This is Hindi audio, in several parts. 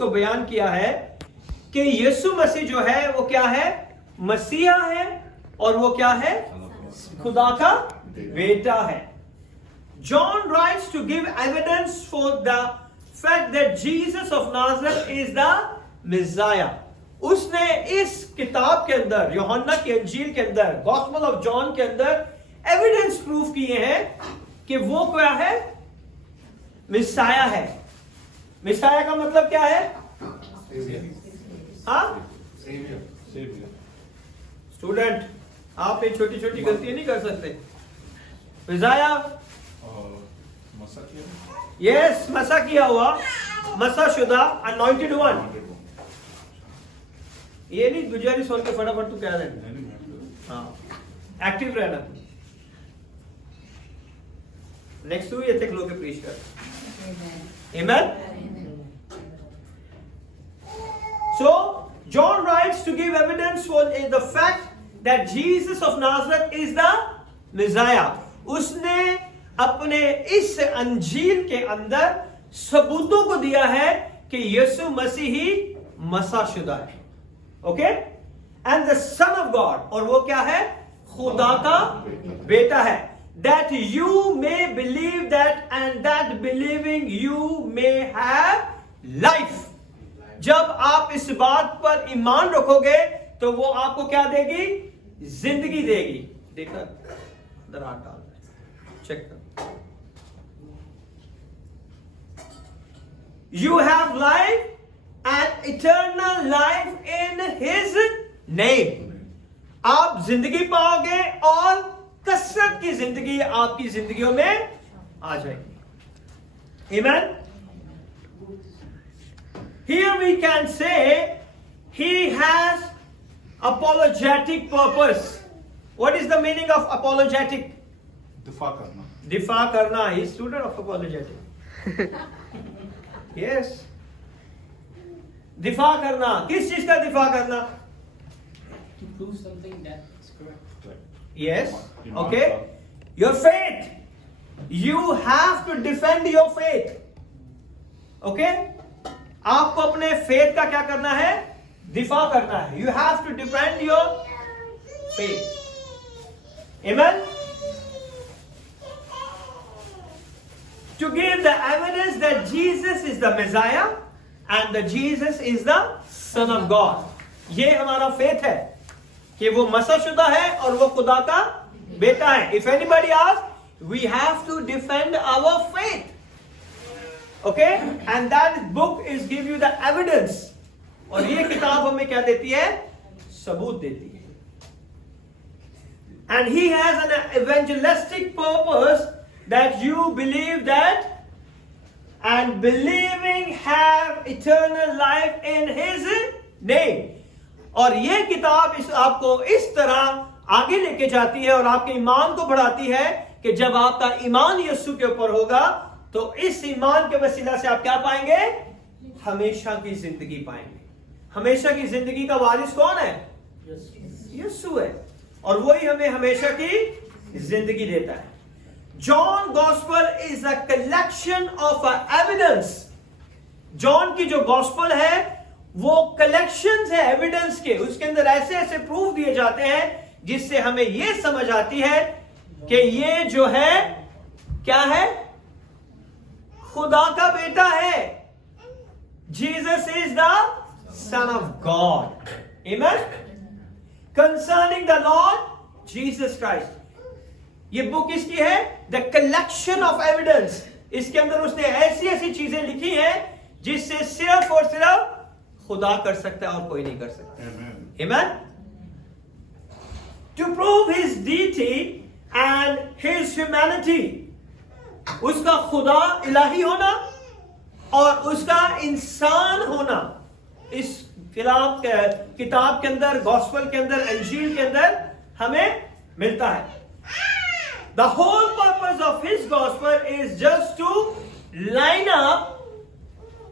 को बयान किया है कि यीशु मसीह जो है वो क्या है, मसीहा है, और वो क्या है, खुदा का बेटा है. John writes to give evidence for the fact that Jesus of Nazareth is the Messiah. उसने इस किताब के अंदर, यूहन्ना की अंजील के अंदर, गॉस्पेल ऑफ जॉन के अंदर एविडेंस प्रूफ किए हैं कि वो क्या है, मिसाया है. मिसाया का मतलब क्या है? हाँ स्टूडेंट, आप ये छोटी छोटी गलतियां नहीं कर सकते. मिसाया, यस, मसा किया हुआ, मसा शुदा, अनॉइंटेड वन. ये नहीं गुजारिश सुन के फटाफट तू कह दे. हाँ, एक्टिव रहना. नेक्स्ट तू ये तक लोग प्रीच कर. आमेन. So John writes to give evidence for the fact that Jesus of Nazareth is the Messiah. उसने अपने इस अंजील के अंदर सबूतों को दिया है कि यीशु मसीह ही मसाशुदा है. Okay, and the son of God, और वो क्या है, खुदा का बेटा है. That you may believe that, and that believing you may have life. जब आप इस बात पर ईमान रखोगे तो वो आपको क्या देगी, जिंदगी देगी. देखा, अंदर हाथ डाल, चेक कर. You have life and eternal life in His name. आप जिंदगी पाओगे और कसरत की जिंदगी आपकी जिंदगियों में आ जाएगी. Amen. Here we can say he has apologetic purpose. What is the meaning of apologetic? दिफा करना. दिफा करना. He is student of apologetic. Yes. दिफा करना. किस चीज का दिफा करना? To prove something that is correct. Yes. Okay. Your faith. You have to defend your faith. Okay. आपको अपने फेथ का क्या करना है, दिफा करना है. You have to defend your faith. Amen. To give the evidence that Jesus is the Messiah and that Jesus is the Son of God. ये हमारा फेथ है कि वो मसीहशुदा है और वो खुदा का बेटा है. If anybody asks, we have to defend our faith. Okay, and that book is give you the evidence. और ये किताब हमें क्या देती है, सबूत देती है. And he has an evangelistic purpose that you believe that, and believing have eternal life in his name. और ये किताब आपको इस तरह आगे लेके जाती है और आपके ईमान को बढ़ाती है कि जब आपका ईमान यीशु के ऊपर होगा तो इस ईमान के वसीला से आप क्या पाएंगे, हमेशा की जिंदगी पाएंगे. हमेशा की जिंदगी का वारिस कौन है, यीशु है, और वही हमें हमेशा की जिंदगी देता है. John gospel is a collection of evidence. John की जो गॉस्पेल है वो कलेक्शन है एविडेंस के. उसके अंदर ऐसे ऐसे प्रूफ दिए जाते हैं जिससे हमें यह समझ आती है कि ये जो है क्या है, खुदा का बेटा है. Jesus is the son of God. Amen. Concerning the Lord Jesus Christ. ये बुक किसकी है, द कलेक्शन ऑफ एविडेंस. इसके अंदर उसने ऐसी ऐसी चीजें लिखी हैं जिससे सिर्फ और सिर्फ खुदा कर सकता है और कोई नहीं कर सकता. Amen. To prove his deity and his humanity. उसका खुदा इलाही होना और उसका इंसान होना इस किताब के अंदर, गॉस्पेल के अंदर, अंजील के अंदर हमें मिलता है. The whole purpose of his gospel is just to line up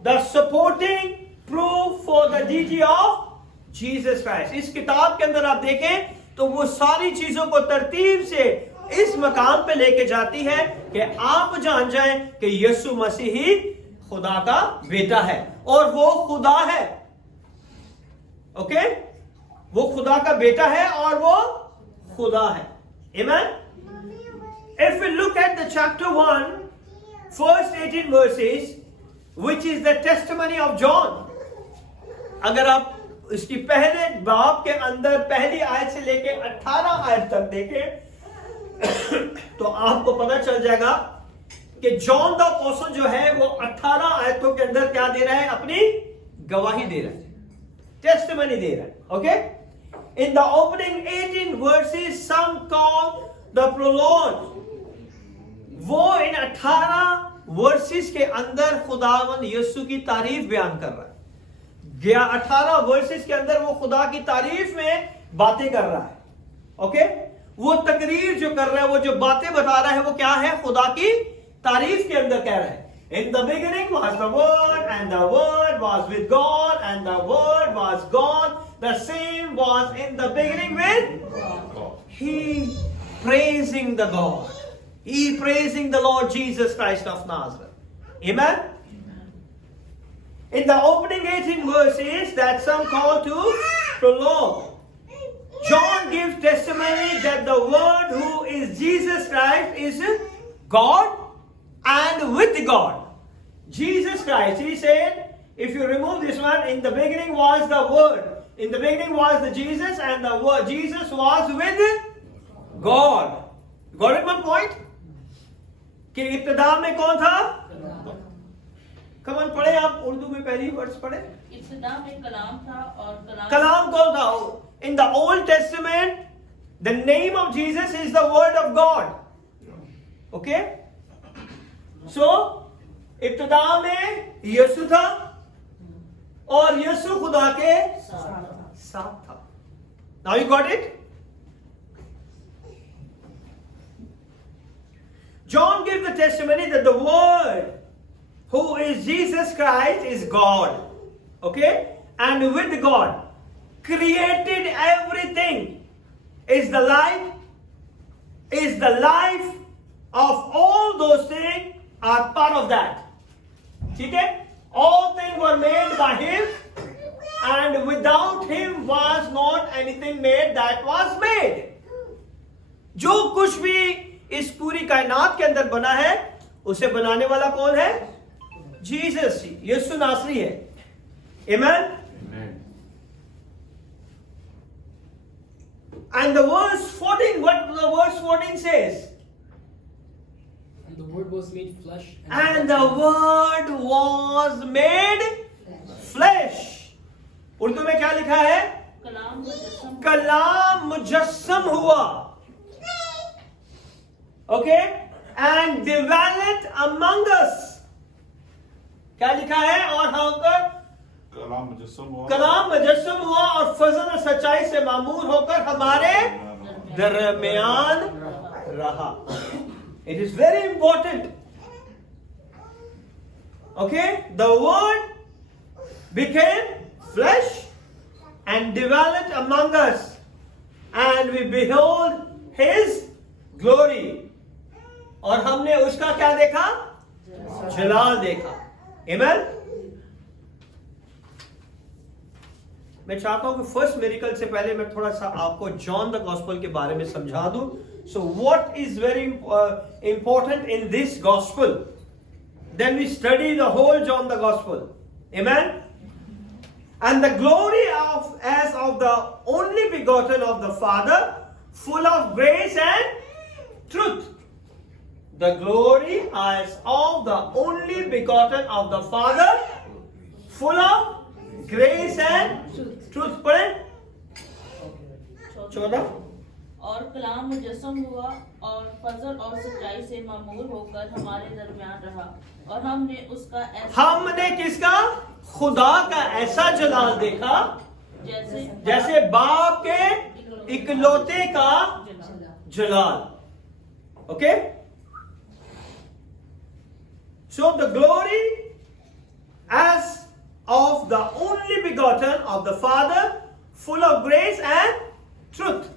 the supporting proof for the deity of Jesus Christ. इस किताब के अंदर आप देखें तो वो सारी चीजों को तरतीब से इस मकाम पे लेके जाती है कि आप जान जाएं कि यीशु मसीह ही खुदा का बेटा है और वो खुदा है. ओके, वो खुदा का बेटा है और वो खुदा है. Amen. If we look at the chapter 1, first 18 verses, which is the testimony of John. अगर आप इसकी पहले बाब के अंदर पहली आयत से लेके 18 आयत तक देखें तो आपको पता चल जाएगा कि जॉन द अपोस्टल जो है वो 18 आयतों के अंदर क्या दे रहा है, अपनी गवाही दे रहा है, टेस्टिमनी दे रहा है. Okay, in the opening 18 verses some call the prologue. वो इन 18 वर्सेस के अंदर खुदावंद यीशु की तारीफ बयान कर रहा है. 18 वर्सेस के अंदर वो खुदा की तारीफ में बातें कर रहा है. ओके, वो तकरीर जो कर रहा है, वो जो बातें बता रहा है, वो क्या है, खुदा की तारीफ के अंदर कह रहा है. In the beginning was the word and the word was with God and the word was God. The same was in the beginning with God. He praising the God. He praising the Lord Jesus Christ of Nazareth. Amen. In the opening 18 verses that some call to prologue, John gives testimony that the Word who is Jesus Christ is God and with God. Jesus Christ, he said, if you remove this one, in the beginning was the Word. In the beginning was the Jesus and the Word. Jesus was with God. Got it my point? कि इब्तिदा में कौन था? कमन पढ़े आप उर्दू में पहली वर्ड्स पढ़े. इब्तिदा में कलाम था और कलाम कौन था? In the Old Testament, the name of Jesus is the Word of God. Okay? So, इब्तिदा में यीशु था और यीशु खुदा के साथ था. Now you got it? John gives the testimony that the Word who is Jesus Christ is God. Okay? And with God. Created everything. Is the life of all those things are part of that. Okay? All things were made by Him and without Him was not anything made that was made. जो कुछ भी इस पूरी कायनात के अंदर बना है उसे बनाने वाला कौन है? जीसस, यीशु नासरी है. Amen. And the verse 14, what the verse 14 says? And the Word was made flesh. And the Word was made flesh. Urdu में क्या लिखा है? कलाम मुजस्सम हुआ. Okay? And dwelt among us. क्या लिखा है? और होकर कलाम मुजस्सम हुआ और फजल और सच्चाई से मामूर होकर हमारे दरमियान रहा. It is very important. Okay? The Word became flesh and dwelt among us, and we behold His glory. और हमने उसका क्या देखा? जलाल देखा. Amen. मैं चाहता हूं कि फर्स्ट मिरेकल से पहले मैं थोड़ा सा आपको जॉन द गॉस्पेल के बारे में समझा दूं. So what is very important in this gospel? Then we study the whole John the gospel. Amen. And the glory as of the only begotten of the Father, full of grace and truth. The glory as of the only begotten of the Father, full of grace and truth. पढ़े 14. और कलाम मुजस्सम हुआ और फजल और सच्चाई से मामूर होकर हमारे दरमियान रहा और हमने किसका? खुदा का ऐसा जलाल देखा जैसे बाप के इकलौते का जलाल. Okay? So the glory as of the only begotten of the Father, full of grace and truth.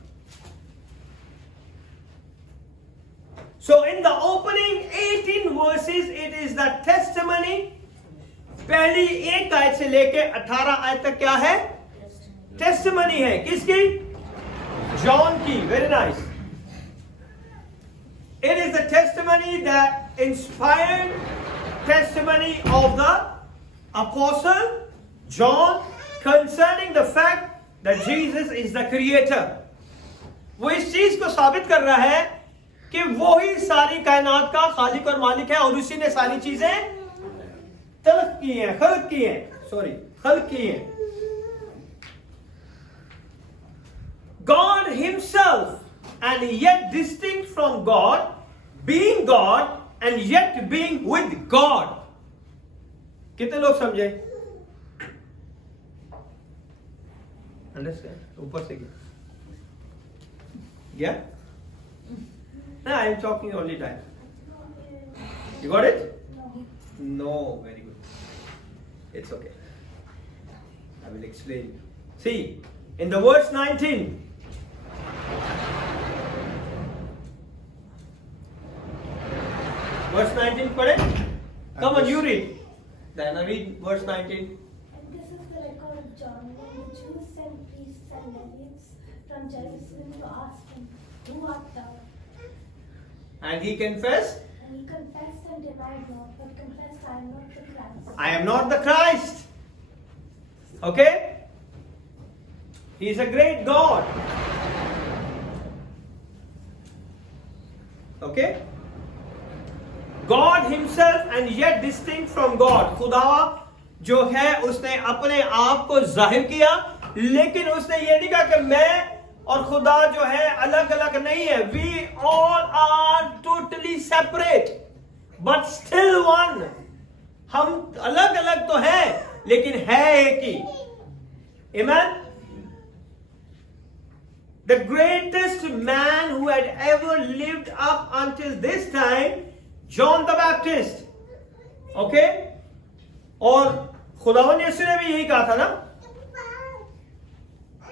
So in the opening 18 verses, it is the testimony पहली 1 आयत से लेके 18 आयत तक क्या है? टेस्टिमनी है। किसकी? जॉन की। Very nice. It is the testimony that inspired testimony of the apostle John concerning the fact that Jesus is the creator. वो इस चीज को साबित कर रहा है कि वो ही सारी कायनात का खालिक और मालिक है और उसी ने सारी चीजें खल्क की हैं, खल्क की हैं। God himself and yet distinct from God, being God and yet being with God. कितने लोग समझे? Understand? ऊपर से क्या? No, I am talking only time. You got it? No, very good. It's okay. I will explain. See, in the verse 19. Verse 19, पढ़े? Come on, you read. Diana, read verse 19. And this is the record of John, when the Jews sent priests and Levites from Jerusalem to ask him, "Who art thou?" And he confessed, And he confessed and denied not, but confessed, "I am not the Christ." I am not the Christ. Okay? He is a great God. Okay? God himself and yet distinct from God. खुदा जो है उसने अपने आप को जाहिर किया, लेकिन उसने ये नहीं कहा कि मैं और खुदा जो है अलग अलग नहीं है. We all are totally separate, but still one. हम अलग अलग तो हैं, लेकिन है एक ही. Amen? The greatest man who had ever lived up until this time, John the Baptist. Okay? और खुदावन यीशु ने भी यही कहा था ना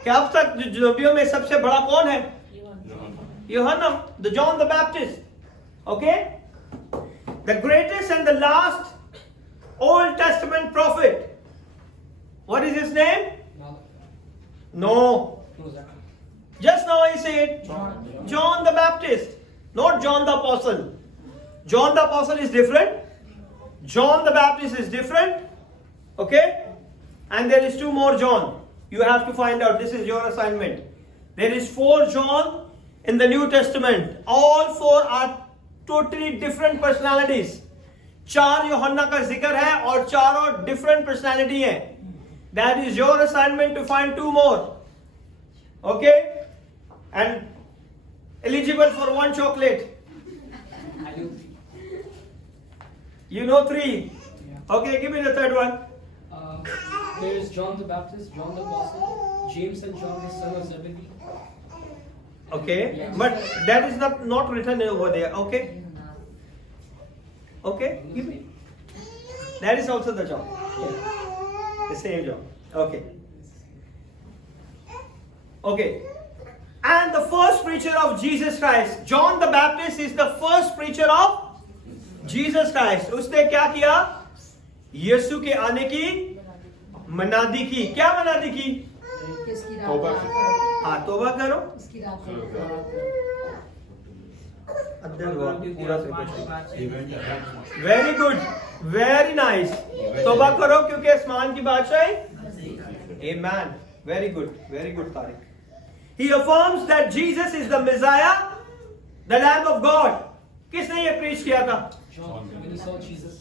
कि अब तक नबियों में सबसे बड़ा कौन है? यूहन्ना, the John the Baptist. Okay? The greatest and the last Old Testament prophet. What is his name? No. Just now I said John the Baptist, not John the Apostle. John the Apostle is different. John the Baptist is different. Okay? And there is 2 more John. You have to find out. This is your assignment. There is 4 John in the New Testament. All 4 are totally different personalities. 4 यूहन्ना का जिक्र है और चारों different personality हैं. That is your assignment to find 2 more. Okay? And eligible for 1 chocolate. I do. You know 3. Yeah. Okay, give me the 3rd one. There is John the Baptist, John the Apostle, James and John the son of Zebedee. Okay, Yes. but that is not written over there. Okay, okay, give me. That is also the John. The same John. Okay. Okay. And the first preacher of Jesus Christ, John the Baptist is the first preacher of Jesus Christ. उसने क्या किया? यीशु के आने की मनादी की. क्या मनादी की? तौबा करो। हाँ, तौबा करो. इसकी रात को वेरी गुड, वेरी नाइस. तौबा करो क्योंकि आसमान की बादशाही. Amen. Very good, Tariq. He affirms that Jesus is the Messiah, the Lamb of God. किसने ये प्रीच किया था? John, when he saw Jesus.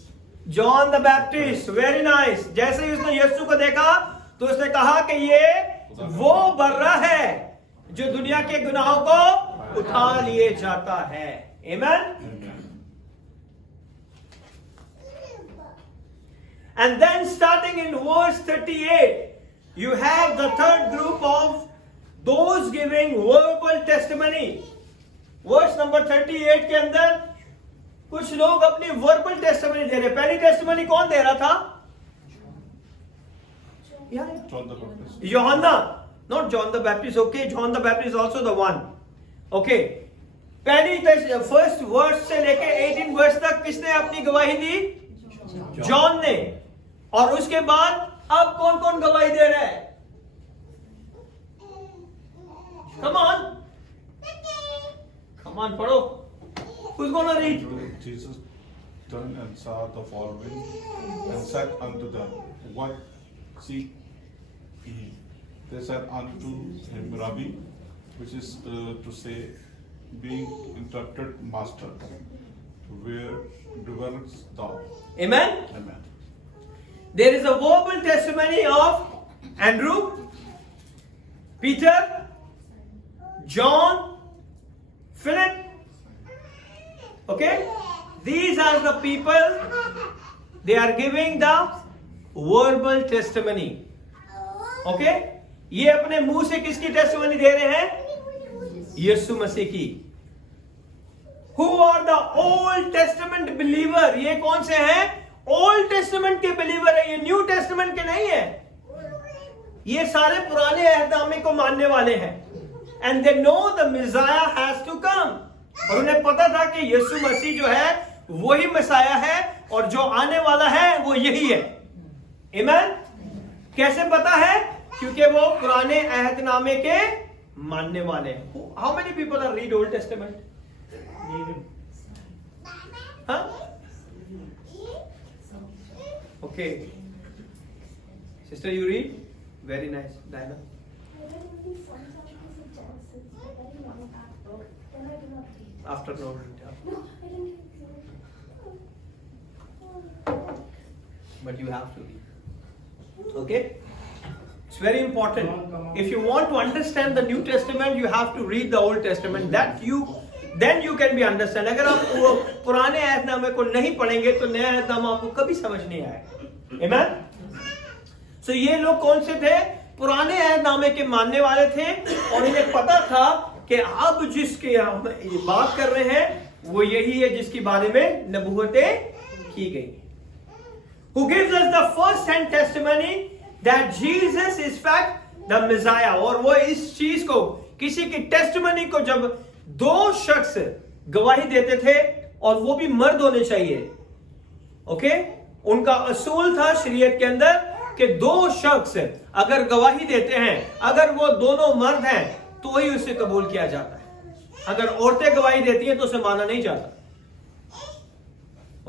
John the Baptist. Very nice. जैसे ही उसने यीशु को देखा तो उसने कहा कि ये वो बर्रा है जो दुनिया के गुनाहों को उठा लिए जाता है. Amen. And then starting in verse 38, you have the 3rd group of those giving verbal testimony. Verse number 38 के अंदर कुछ लोग अपनी verbal testimony दे रहे. पहली testimony कौन दे रहा था? John the Baptist. यूहन्ना, not John the Baptist. Okay, John the Baptist is also the one. Okay. पहली first verse से लेके 18 verse तक किसने अपनी गवाही दी? John ने. और उसके बाद अब कौन कौन गवाही दे रहा है? Come on, पढ़ो. Who's gonna read? Jesus turned and saw the following and said unto them, What seek ye? They said unto him, Rabbi, which is to say, being interrupted, Master, where dwellest thou? Amen. Amen. There is a verbal testimony of Andrew, Peter, John, Philip. Okay? These are the people, they are giving the verbal testimony. Okay? ये अपने मुंह से किसकी टेस्टिमनी दे रहे हैं? यीशु मसीह की. Who are the Old Testament believer? ये कौन से हैं? ओल्ड टेस्टामेंट के बिलीवर है. ये न्यू टेस्टामेंट के नहीं है. ये सारे पुराने अहदनामे को मानने वाले हैं. And they know the Messiah has to come. और उन्हें पता था कि यीशु मसीह जो है वही मेसाया है और जो आने वाला है वो यही है. आमीन. कैसे पता है? क्योंकि वो पुराने अहदनामे के मानने वाले हैं. How many people are read Old Testament? हाँ? Okay. Sister, you read? Very nice. Diana? I read only some chapters of Genesis, a very long book. Then I do not read. After no. No, I didn't read. But you have to read. Okay? It's very important. If you want to understand the New Testament, you have to read the Old Testament. Then you can be understand. अगर आप पुराने अहदनामे को नहीं पढ़ेंगे तो नया अहदनामा आपको कभी समझ नहीं आएगा. Amen? So ये लोग कौन से थे? पुराने अहदनामे के मानने वाले थे और इन्हें पता था कि अब जिसके हम बात कर रहे हैं वो यही है जिसके बारे में नबूवतें की गई. Who gives us the first hand testimony that Jesus is fact the Messiah. और वो इस चीज को किसी की टेस्टिमनी को जब दो शख्स गवाही देते थे और वो भी मर्द होने चाहिए. ओके? उनका असूल था शरीयत के अंदर कि दो शख्स अगर गवाही देते हैं, अगर वो दोनों मर्द हैं तो ही उसे कबूल किया जाता है. अगर औरतें गवाही देती हैं तो उसे माना नहीं जाता.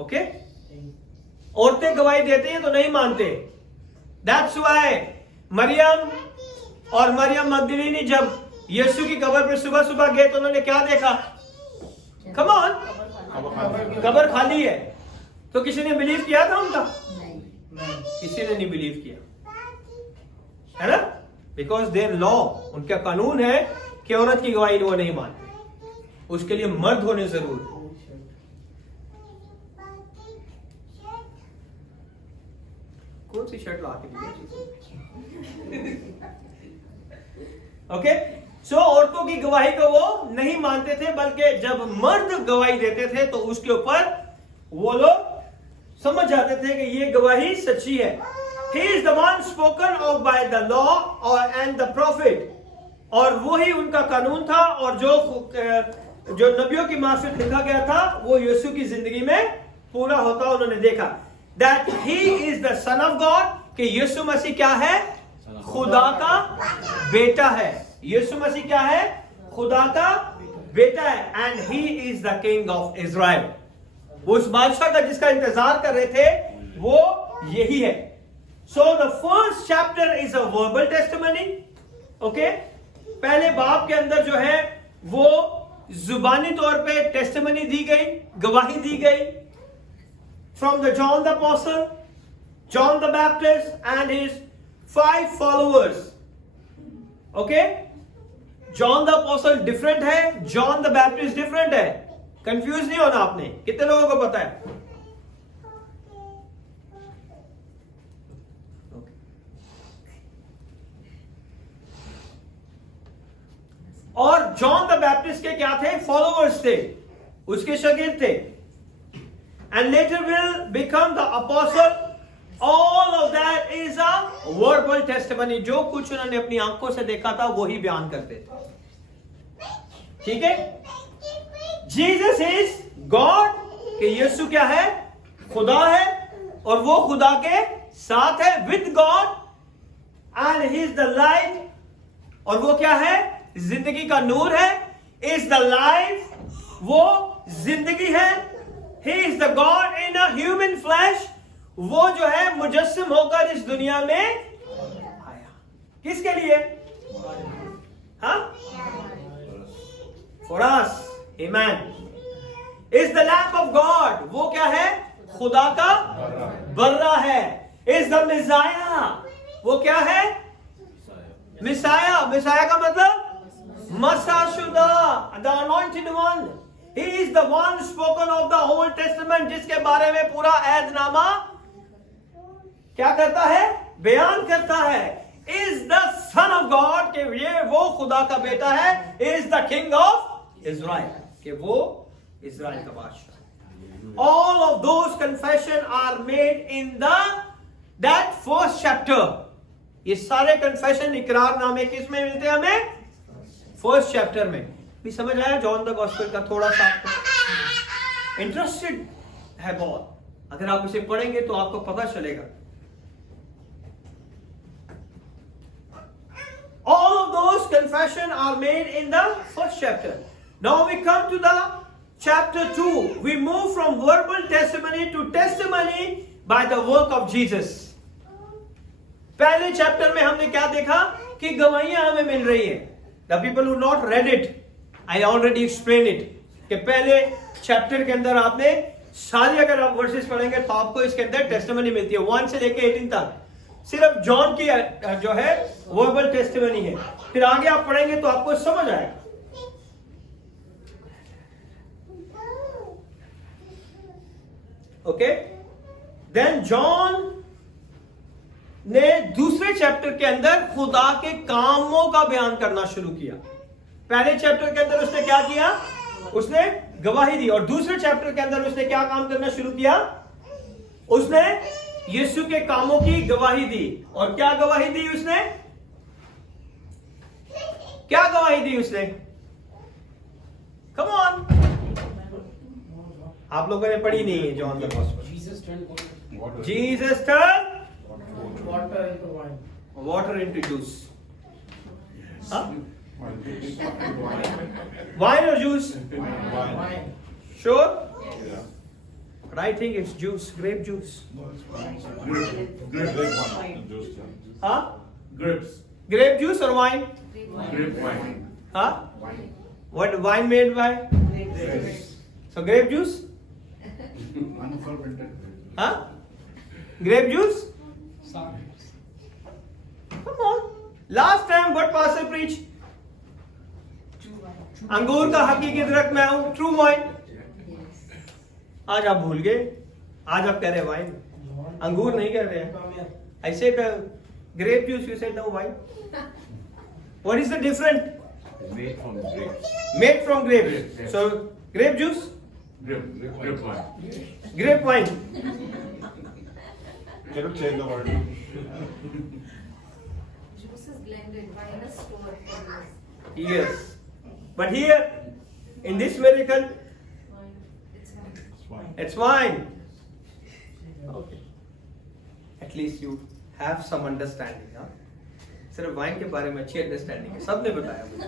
ओके? औरतें गवाही देती हैं तो नहीं मानते. दैट्स व्हाई मरियम और मरियम मगदलीनी जब यीशु की कब्र पर सुबह सुबह गए तो उन्होंने क्या देखा? कम ऑन, कब्र खाली है. तो किसी ने बिलीव किया था उनका? किसी ने नहीं बिलीव किया, है ना? बिकॉज देयर लॉ, उनका कानून है कि औरत की गवाही वो नहीं मानते. उसके लिए मर्द होने जरूर. कौन सी शर्ट ला के ओके? सो औरतों की गवाही को वो नहीं मानते थे, बल्कि जब मर्द गवाही देते थे तो उसके ऊपर वो लोग समझ जाते थे कि ये गवाही सच्ची है. He is the one spoken of by the law and the prophet. और वही उनका कानून था और जो नबियों की मार्फत लिखा गया था वो यीशु की जिंदगी में पूरा होता उन्होंने देखा. That he is the son of God, कि यीशु मसीह क्या है? खुदा का बेटा है. यीशु मसीह क्या है? खुदा का बेटा है. And he is the king of Israel. वो उस बादशाह का जिसका इंतजार कर रहे थे वो यही है. So the first chapter is a verbal testimony. Okay? पहले बाब के अंदर जो है वो जुबानी तौर पे टेस्टिमनी दी गई, गवाही दी गई from the John the apostle, John the Baptist and his 5 followers. Okay? John the apostle different है, जॉन द बैप्टिस्ट डिफरेंट है. कंफ्यूज नहीं होना आपने. कितने लोगों को पता है? और जॉन द बैप्टिस्ट के क्या थे? फॉलोअर्स थे, उसके शागिर्द थे. And later will become the apostle. All of that is a verbal testimony. जो कुछ उन्होंने अपनी आंखों से देखा था वही बयान करते थे. ठीक है? जीसस इज गॉड, कि यीशु क्या है? खुदा है. और वो खुदा के साथ है, with God, and he is the light, और वो क्या है? जिंदगी का नूर है, इज द लाइफ, वो जिंदगी है, ही is the God in a human flesh, वो जो है मुजस्सिम होकर इस दुनिया में आया। किसके लिए? हाँ, for us, amen. Is the lamp of God, वो क्या है? खुदा का बर्रा है। इज द मिसाया, वो क्या है? मिसाया। मिसाया का मतलब मसाशुदा, the anointed one. He is the one spoken of the Old Testament, जिसके बारे में पूरा ऐदनामा क्या करता है? बयान करता है। Is the son of God, के ये वो खुदा का बेटा है। Is the king of Israel, के वो इजराइल का बादशाह। All of those confession are made in that first chapter. ये सारे confession, इकरारनामे किस में मिलते हैं हमें? फर्स्ट चैप्टर में। भी समझ आया जॉन द गॉस्पेल का? थोड़ा सा इंटरेस्टेड है बहुत, अगर आप इसे पढ़ेंगे तो आपको पता चलेगा। All of those confession are made in the first chapter. Now we come to the chapter 2. We move from verbal testimony to testimony by the work of Jesus. पहले चैप्टर में हमने क्या देखा? कि गवाहियां हमें मिल रही हैं। The people who not read it, I already explained it. कि पहले चैप्टर के अंदर आपने सारी, अगर आप वर्सेस पढ़ेंगे तो आपको इसके अंदर टेस्टिमनी मिलती है 1 से लेके 18 तक। सिर्फ जॉन की जो है वर्बल टेस्टिमनी है। फिर आगे आप पढ़ेंगे तो आपको समझ आएगा। ओके, देन जॉन ने दूसरे चैप्टर के अंदर खुदा के कामों का बयान करना शुरू किया। पहले चैप्टर के अंदर उसने क्या किया? उसने गवाही दी। और दूसरे चैप्टर के अंदर उसने क्या काम करना शुरू किया? उसने यीशु के कामों की गवाही दी। और क्या गवाही दी उसने? क्या गवाही दी उसने? कम ऑन, आप लोगों ने पढ़ी नहीं है John the gospel. Jesus turned Jesus turned water into wine. water into juice. Huh? Wine or juice? Wine. Sure? Yeah. But I think it's juice, grape juice. No, it's fine. Grape wine. Juice, yeah. Huh? Grapes. Grape juice or wine? Grape wine. Huh? What wine made by? Grapes. So grape juice? Unfermented grapes. Huh? Grape juice? Sorry. Come on. Last time what pastor preached? अंगूर का हकीकी दरख्त मैं हूं, ट्रू वाइन। आज आप भूल गए, आज आप कह रहे वाइन, अंगूर नहीं कह रहे हैं। ऐसे grape juice, you said no wine. What is the different? Made from grapes. Made from grapes. So grape juice, Grape wine. grape wine. Can you change the word? Juice is blended, wine is stored for years. Yes. But here, in this miracle, Wine, it's wine. It's wine. it's wine. Okay. At least you have some understanding, huh? सिर्फ वाइन के बारे में अच्छी अंडरस्टैंडिंग है, सबने बताया मुझे।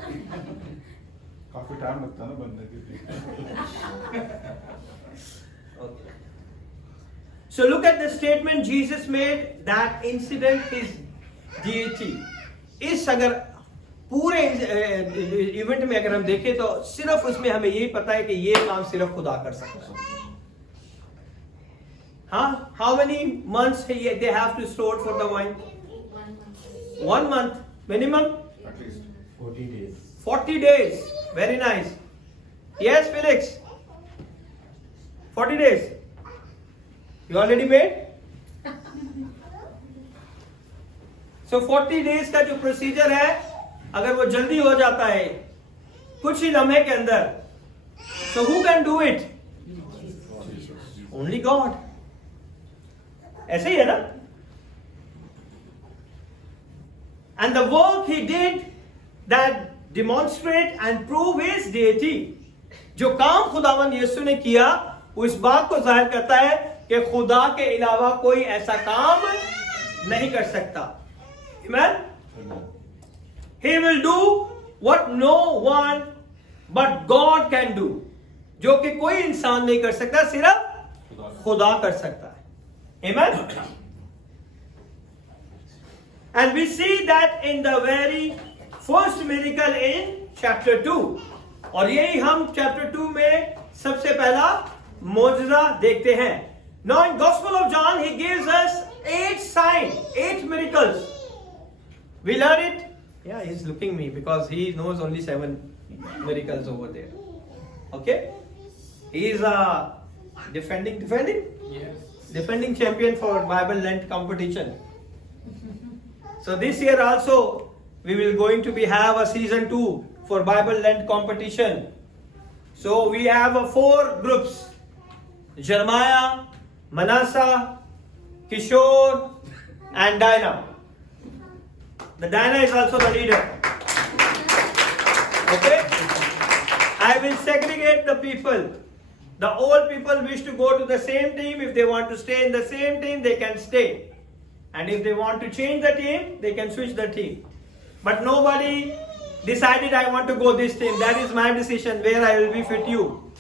काफी टाइम लगता है ना बनने के लिए। Okay. So look at the statement Jesus made that incident is deity. इस अगर पूरे इवेंट में अगर हम देखें तो सिर्फ उसमें हमें यही पता है कि ये काम सिर्फ खुदा कर सकता है। हाँ, how many months they have to store for the wine? 1 month. 1 month minimum. At least 40 days. 40 days. Very nice. Yes, Felix. 40 days. You already made? So 40 days का जो प्रोसीजर है, अगर वो जल्दी हो जाता है कुछ ही लम्हे के अंदर, so who can do it? Only God. ऐसे ही है ना? And the work he did that demonstrate and prove his deity. जो काम खुदावन यीशु ने किया वो इस बात को जाहिर करता है कि खुदा के अलावा कोई ऐसा काम नहीं कर सकता. Amen? He will do what no one but God can do. जो कि कोई इंसान नहीं कर सकता, सिर्फ खुदा कर सकता है. Amen? And we see that in the very first miracle in chapter 2. और यही हम chapter 2 में सबसे पहला मौजज़ा देखते हैं. Now in Gospel of John he gives us 8 signs, 8 miracles. We learn it. Yeah, he's looking me because he knows only 7 miracles over there. Okay? He is a defending Yes. champion for Bible Lent competition. So this year also we will going to have a season 2 for Bible Lent competition. So we have 4 groups: Jeremiah, Manasseh, Kishore, and Dinah. The Dinah is also the leader. Okay? I will segregate the people. The old people wish to go to the same team. If they want to stay in the same team, they can stay. And if they want to change the team, they can switch the team. But nobody decided I want to go this team. That is my decision where I will be fit you.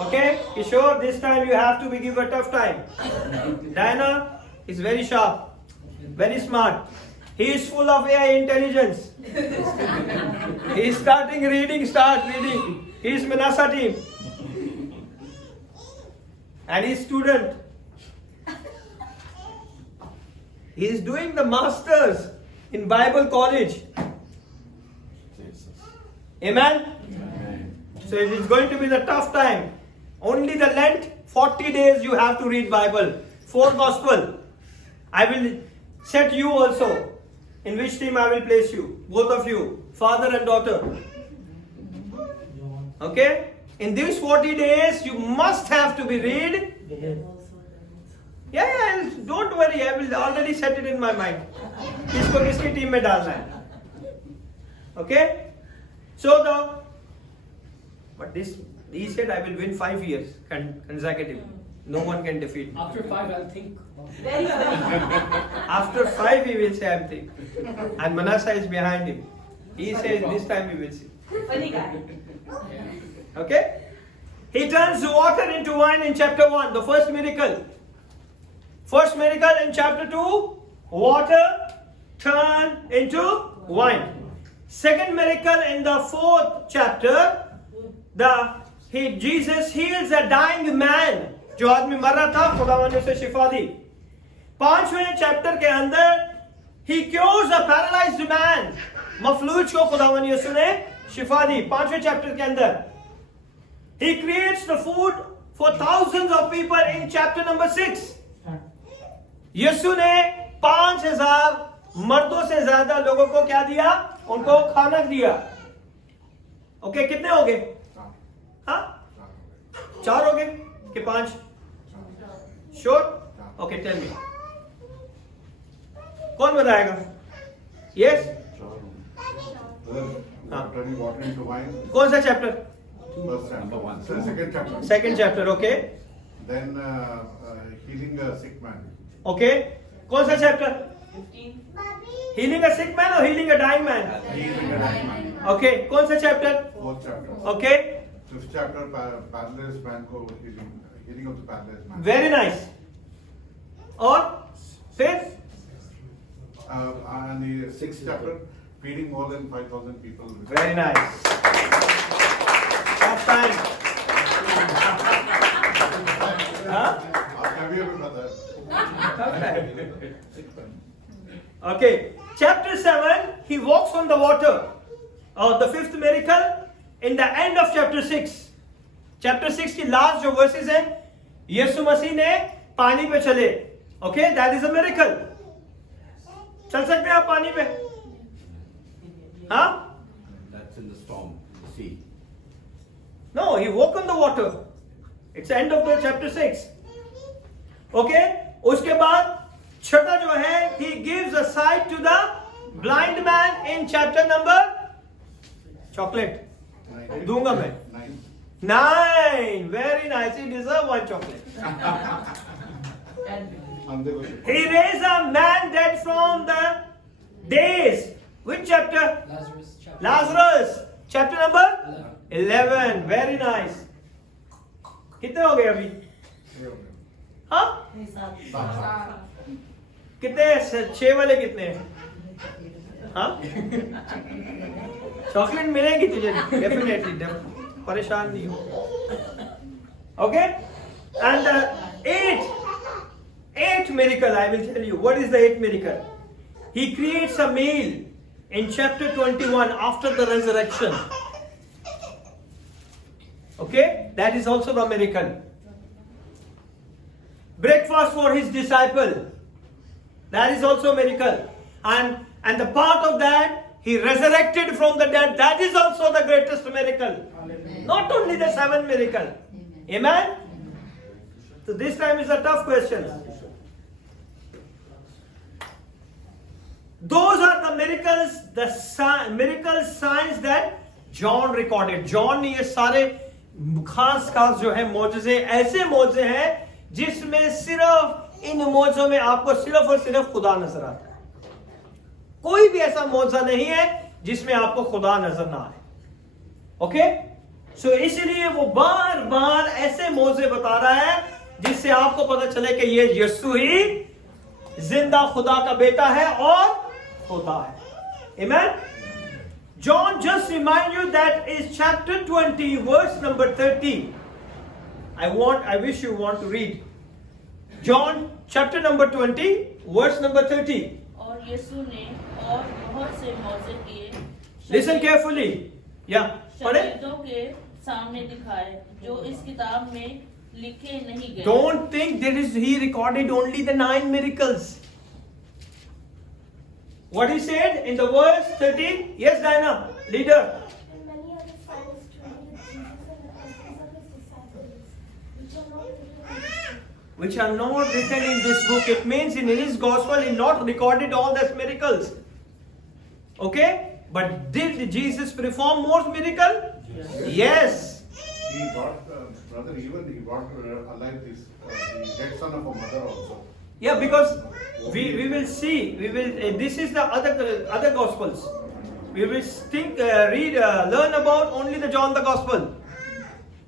Okay? Kishore, this time you have to be give a tough time. Diana is very sharp, very smart. He is full of AI intelligence. He is start reading. He is Manasseh team. And he is student. He is doing the masters in Bible college. Amen? So it is going to be the tough time. Only the Lent, 40 days you have to read Bible. 4 gospel. I will set you also. In which team I will place you. Both of you. Father and daughter. Okay? In these 40 days you must have to be read. Yeah, don't worry. I will already set it in my mind. किसको किसकी टीम में डालना है. Okay? So but he said I will win 5 years consecutive. No one can defeat me. After 5, I'll think. After 5 he will say I'm thick. And Manasseh is behind him. He says this time we will see. Okay? He turns water into wine in chapter 1, the first miracle. First miracle in chapter 2, water turned into wine. Second miracle in the 4th chapter, Jesus heals a dying man. जो आदमी मर रहा था, खुदावन ने उसे शिफा दी. 5वें चैप्टर के अंदर he cures a paralyzed man. मफलूज को खुदावन यीशु ने शिफा दी. 5वें चैप्टर के अंदर he creates the food for thousands of people in chapter number 6. यीशु ने 5000 मर्दों से ज्यादा लोगों को क्या दिया? उनको खाना दिया. ओके, कितने हो गए? हाँ, 4 हो गए कि 5? श्योर? Okay, tell me. कौन बताएगा? Yes? Turning water into wine. कौन सा चैप्टर? First chapter. Second chapter. Second chapter. Okay. Then healing a sick man. Okay, कौन सा चैप्टर? 15. हीलिंग अ सिक मैन और healing a dying man. Healing a dying man. Okay, कौन सा चैप्टर? 4th chapter. Okay, 5th chapter, paralyzed man को healing of the paralyzed man. Very nice. और फिर And the 6th chapter, feeding more than 5,000 people. Very nice. Time. हाँ? I'll tell you about that. Okay, chapter 7, he walks on the water. The 5th miracle in the end of chapter 6. Chapter 6 की last जो verses हैं, यीशु मसीह ने पानी पे चले. Okay, that is a miracle. चल सकते हैं आप पानी पे? हाँ? That's in the storm, the sea. No, he walked on the water. It's the end of the chapter 6. Okay? उसके बाद छठा जो है, he gives a sight to the blind man in chapter number chocolate. दूंगा मैं. 9. Very nice. He deserves 1 chocolate. And they worship. He raised a man dead from the days. Which chapter? Lazarus chapter. Lazarus. Chapter number 11. 11. Very nice. कितने हो गए अभी? हाँ? कितने? 6 वाले कितने हैं? हाँ? चॉकलेट मिलेगी तुझे डेफिनेटली, परेशान नहीं हो. Okay? And the eighth miracle, I will tell you. What is the eighth miracle? He creates a meal in chapter 21 after the resurrection. Okay? That is also the miracle. Breakfast for his disciple. That is also a miracle. And the part of that, he resurrected from the dead. That is also the greatest miracle. Not only the 7th miracle. Amen? So this time is a tough question. Those are the miracles, miracle signs that John recorded. John ने ये सारे खास जो है मौजज़े, ऐसे मौजज़े हैं जिसमें सिर्फ इन मौजज़ों में आपको सिर्फ और सिर्फ खुदा नजर आता है. कोई भी ऐसा मौजज़ा नहीं है जिसमें आपको खुदा नजर ना आए. ओके? सो इसलिए वो बार बार ऐसे मौजज़े बता रहा है जिससे आपको पता चले कि ये यीशु ही जिंदा खुदा का बेटा है और खुदा है. Amen? John just remind you that is chapter 20 verse number 30. I wish you want to read. John chapter number 20 verse number 30. और यीशु ने और बहुत से मौजे किए. Listen carefully. Yeah. पढ़े? शहीदों के सामने दिखाए जो इस किताब में लिखे नहीं गए. Don't think that is he recorded only the 9 miracles. What he said in the verse 13? Yes, Diana, leader. And many other signs to with Jesus and the customs of his disciples, which are not written in this book. Which are not written in this book. It means in his gospel he not recorded all those miracles. Okay? But did Jesus perform more miracle? Yes. He brought, brother, even he brought alive this, the dead son of a mother also. Yeah, because we will see. This is the other gospels. We will learn about only the John the Gospel.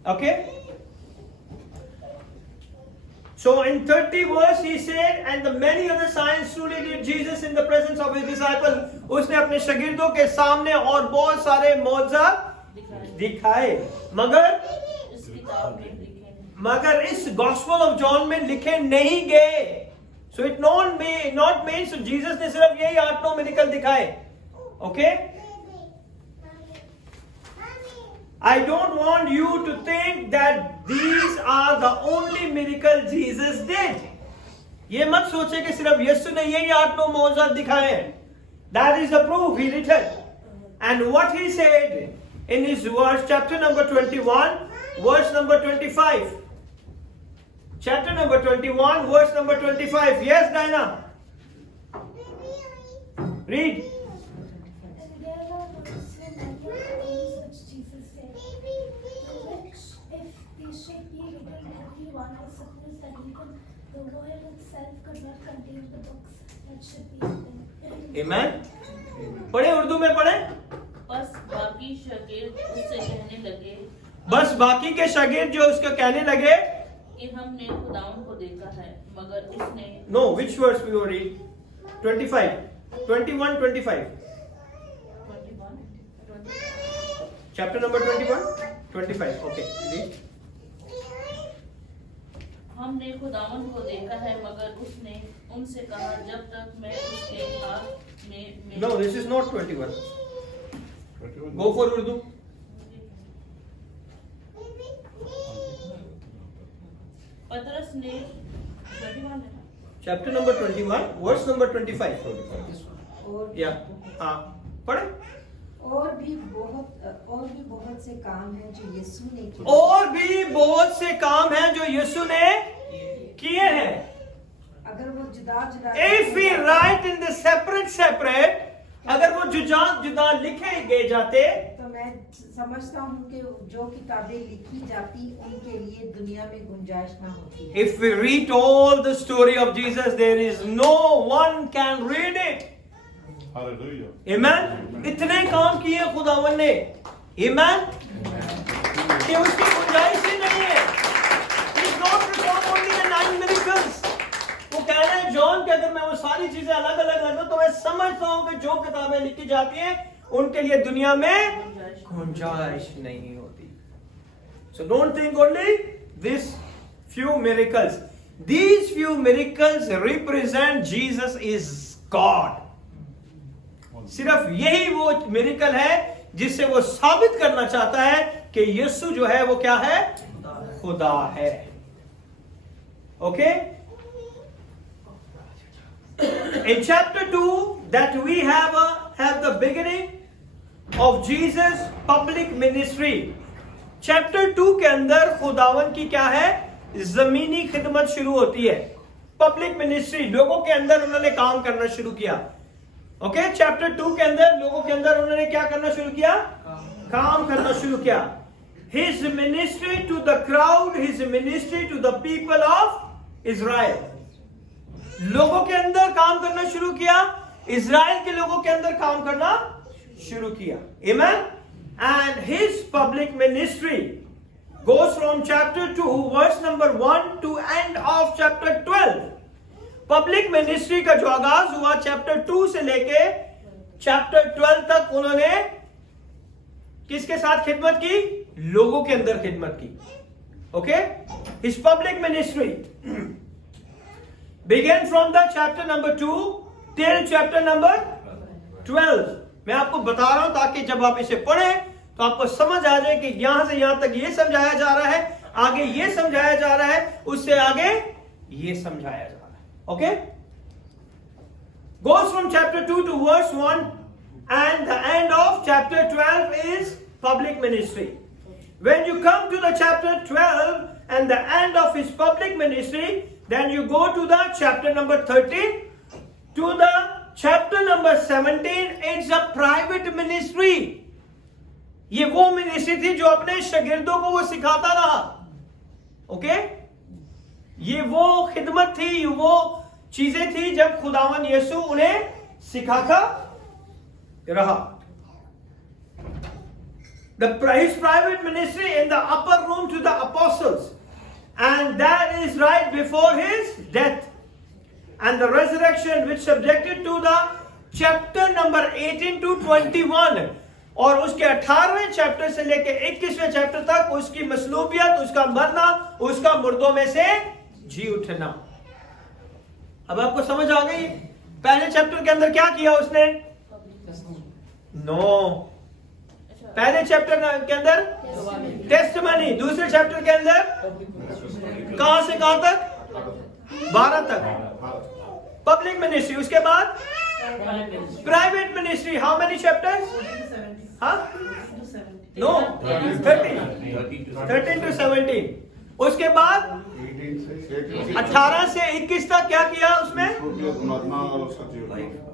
Okay? So in 30 verse he said, and the many other signs truly did Jesus in the presence of his disciples. उसने अपने शागिर्दों के सामने और बहुत सारे मौजज़ा दिखाए. मगर इस Gospel of John में लिखे नहीं गए. So it not means so Jesus ने सिर्फ यही 8-9 मिरेकल दिखाए. Okay? I don't want you to think that these are the only miracle Jesus did. ये मत सोचे कि सिर्फ यीशु ने यही 8-9 मौजज़ात दिखाए हैं. That is the proof he written. And what he said in his verse, chapter number 21, verse number 25. Chapter number 21, verse number 25. Yes, Diana. Read. And there are also many other things which Jesus said, which if these should be written, everyone will suppose that even the world itself could not contain the books that should be written. Amen. पढ़े उर्दू में पढ़े. बस बाकी शागिर्द उससे कहने लगे. बस बाकी के शागिर्द जो उसको कहने लगे. कि हमने खुदावन को देखा है, मगर उसने. No, which verse we will read? 25, 21, 25. 21. Chapter number 21, 25. Okay. Read. हमने खुदावन को देखा है, मगर उसने उनसे कहा, जब तक मैं उसके हाथ में. No, this is not 21. 21. Go for Urdu. पतरस ने 21 है. Chapter number 21, verse number 25. और Yeah. हाँ. पढ़े. और भी बहुत से काम हैं जो यीशु ने किए. और भी बहुत से काम हैं जो यीशु ने किए हैं. अगर वो जुदा If we write in the separate, अगर वो जुदा लिखे गए जाते, तो मैं मैं समझता हूँ कि जो किताबें लिखी जाती उनके लिए दुनिया में गुंजाइश ना होती है। If we read all the story of Jesus, there is no one can read it. Hallelujah. Amen. इतने काम किए खुदावन ने, Amen, कि उसकी गुंजाइश ही नहीं है. He's not performed only the 9 miracles. वो कह रहे हैं जॉन कि अगर मैं वो सारी चीजें अलग अलग रखता तो मैं समझता हूँ कि जो किताबें लिखी जाती हैं उनके लिए दुनिया में गुंजाइश नहीं होती. So don't think only this few miracles. These few miracles represent Jesus is God. सिर्फ यही वो मिरेकल है जिससे वो साबित करना चाहता है कि यीशु जो है वो क्या है, खुदा है. Okay. In chapter 2 that we have the beginning of Jesus public ministry. Chapter 2 के अंदर खुदावन की क्या है, जमीनी खिदमत शुरू होती है. पब्लिक मिनिस्ट्री, लोगों के अंदर उन्होंने काम करना शुरू किया. ओके. चैप्टर 2 के अंदर लोगों के अंदर उन्होंने क्या करना शुरू किया, काम करना शुरू किया. His ministry to the crowd, his ministry to the people of Israel. लोगों के अंदर काम करना शुरू किया, इज़राइल के लोगों के अंदर काम करना शुरू किया. Amen. And his public ministry goes from chapter 2 verse number 1 to end of chapter 12. Public ministry का जो आगाज हुआ चैप्टर 2 से लेके चैप्टर 12 तक उन्होंने किसके साथ खिदमत की, लोगों के अंदर खिदमत की. Okay. His public ministry begin from the chapter number 2 till chapter number 12. मैं आपको बता रहा हूं ताकि जब आप इसे पढ़ें तो आपको समझ आ जाए कि यहां से यहां तक ये समझाया जा रहा है, आगे ये समझाया जा रहा है, उससे आगे ये समझाया जा रहा है. Okay? Goes from chapter 2 to verse 1 and the end of chapter 12 is public ministry. When you come to the chapter 12 and the end of his public ministry, then you go to the chapter number 13 to the chapter number 17. It's a private ministry. ये वो मिनिस्ट्री थी जो अपने शागिर्दों को वो सिखाता रहा. ओके. ये वो खिदमत थी, वो चीजें थी जब खुदावन यीशु उन्हें सिखाता रहा. His private ministry in the upper room to the apostles, and that is right before his death and the resurrection, which subjected to the chapter number 18 to 21. और उसके 18वें चैप्टर से लेके 21वें चैप्टर तक उसकी मसलूबियत, उसका मरना, उसका मुर्दों में से जी उठना. अब आपको समझ आ गई पहले चैप्टर के अंदर क्या किया उसने? नो. पहले चैप्टर के अंदर टेस्टिमनी, दूसरे चैप्टर के अंदर कहां से कहां तक? 12 तक पब्लिक मिनिस्ट्री. उसके बाद private ministry. How many chapters? हाँ, नो, 13 to 17. उसके बाद 18 से 21 तक क्या किया उसमें?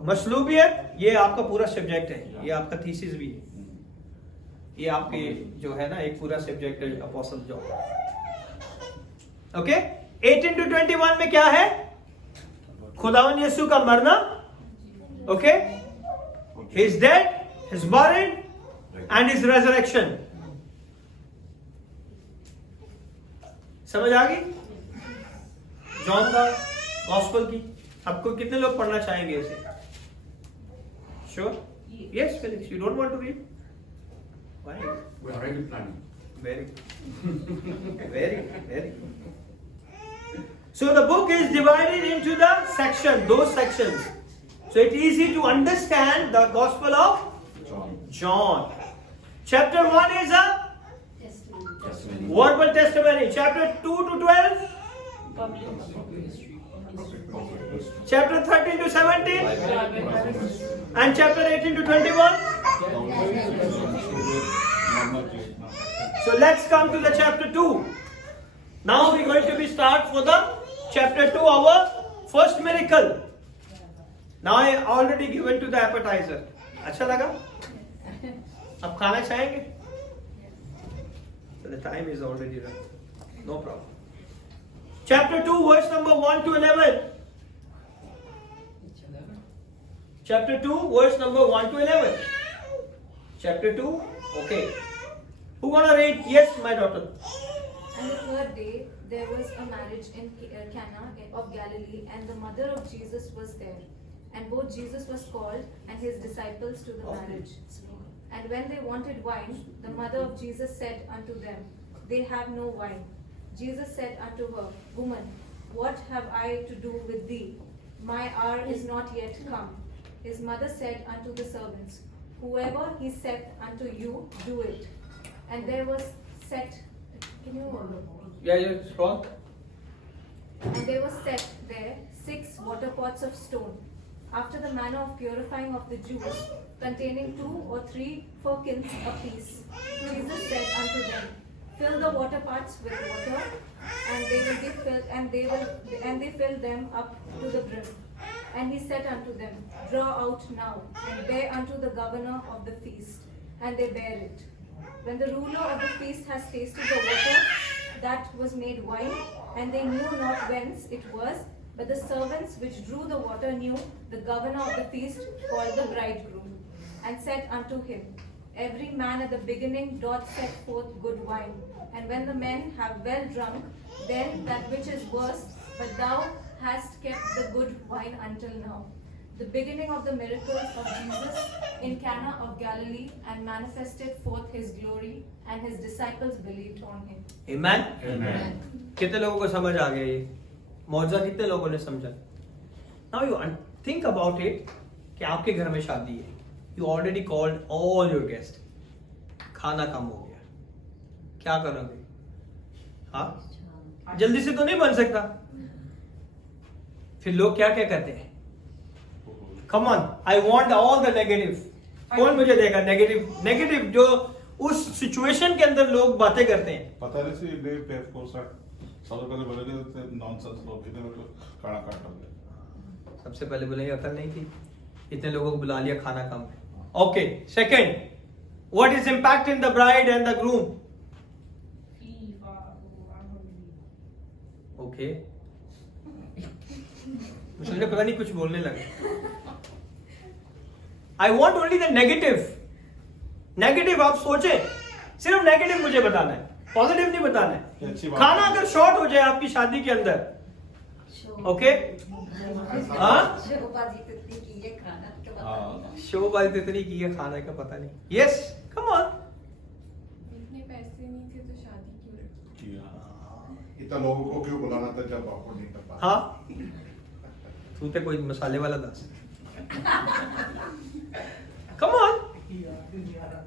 मसलूबियत. ये आपका पूरा सब्जेक्ट है, ये आपका थीसिस भी है, ये आपके जो है ना एक पूरा सब्जेक्ट है अपोस्टल जॉब. ओके. 18 to 21 में क्या है? खुदावन यीशु का मरना. Okay. His death, his buried and his resurrection. समझ आ गई जॉन का गॉस्पेल की? आपको कितने लोग पढ़ना चाहेंगे इसे? Sure? Yes Felix, you don't want to read? Why? We are already planning. Very. So the book is divided into the section, those sections. So it's easy to understand the Gospel of John. Chapter 1 is a verbal testimony. Chapter 2 to 12. Chapter 13 to 17. And chapter 18 to 21. So let's come to the chapter 2. Now we're going to be start for the chapter 2, our first miracle. Now I already given to the appetizer. अच्छा लगा? अब खाना चाहेंगे? So the time is already run. No problem. Chapter 2, verse number 1 to 11. Chapter 2, verse number 1 to 11. Chapter 2, okay. Who gonna read? Yes, my daughter. And the third day there was a marriage in Cana of Galilee, and the mother of Jesus was there. And both Jesus was called and his disciples to the marriage. And when they wanted wine, the mother of Jesus said unto them, They have no wine. Jesus said unto her, Woman, what have I to do with thee? My hour is not yet come. His mother said unto the servants, Whoever he saith unto you, do it. And there was set, can you? Yeah, scroll. And there was set there 6 water pots of stone, after the manner of purifying of the Jews, containing 2 or 3 firkins apiece. Jesus said unto them, Fill the water pots with water, and they will be filled, and they filled them up to the brim. And he said unto them, Draw out now, and bear unto the governor of the feast. And they bare it. When the ruler of the feast has tasted the water that was made wine, and they knew not whence it was, but the servants which drew the water knew, the governor of the feast called the bridegroom, and said unto him, Every man at the beginning doth set forth good wine, and when the men have well drunk, then that which is worse, but thou hast kept the good wine until now. The beginning of the miracles of Jesus in Cana of Galilee, and manifested forth his glory, and his disciples believed on him. Amen. Amen. कितने लोगों को समझ आ गया ये मौजा? कितने लोगों ने समझा? Now you think about it कि आपके घर में शादी है. You already called all your guests. खाना कम हो गया. क्या करोगे? हाँ? जल्दी से तो नहीं बन सकता. फिर लोग क्या क्या करते हैं? Come on, I want all the negative. कौन मुझे देगा नेगेटिव जो उस सिचुएशन के अंदर लोग बातें करते हैं. पता नहीं सी ले पे को सर सालों पहले बोले थे नॉनसेंस लोग कितने में खाना काट रहे. सबसे पहले बोलेंगे अकल नहीं थी, इतने लोगों को बुला लिया, खाना कम है. Okay, second, what is impact in the bride and the groom? Okay, मुझे पता नहीं कुछ बोलने लगे. I want only the negative आप सोचे, सिर्फ नेगेटिव मुझे बताना है, पॉजिटिव नहीं बताना है. खाना अगर शॉर्ट हो जाए आपकी शादी के अंदर, ओके, शोबाजी तो इतनी की है, खाने का पता नहीं. Yes, come on. इतने पैसे नहीं थे तो शादी क्यों रखी? इतना लोगों को क्यों बुलाना था जब आपको नहीं कर पाया? हाँ, तू तो कोई मसाले वाला दस. Come on.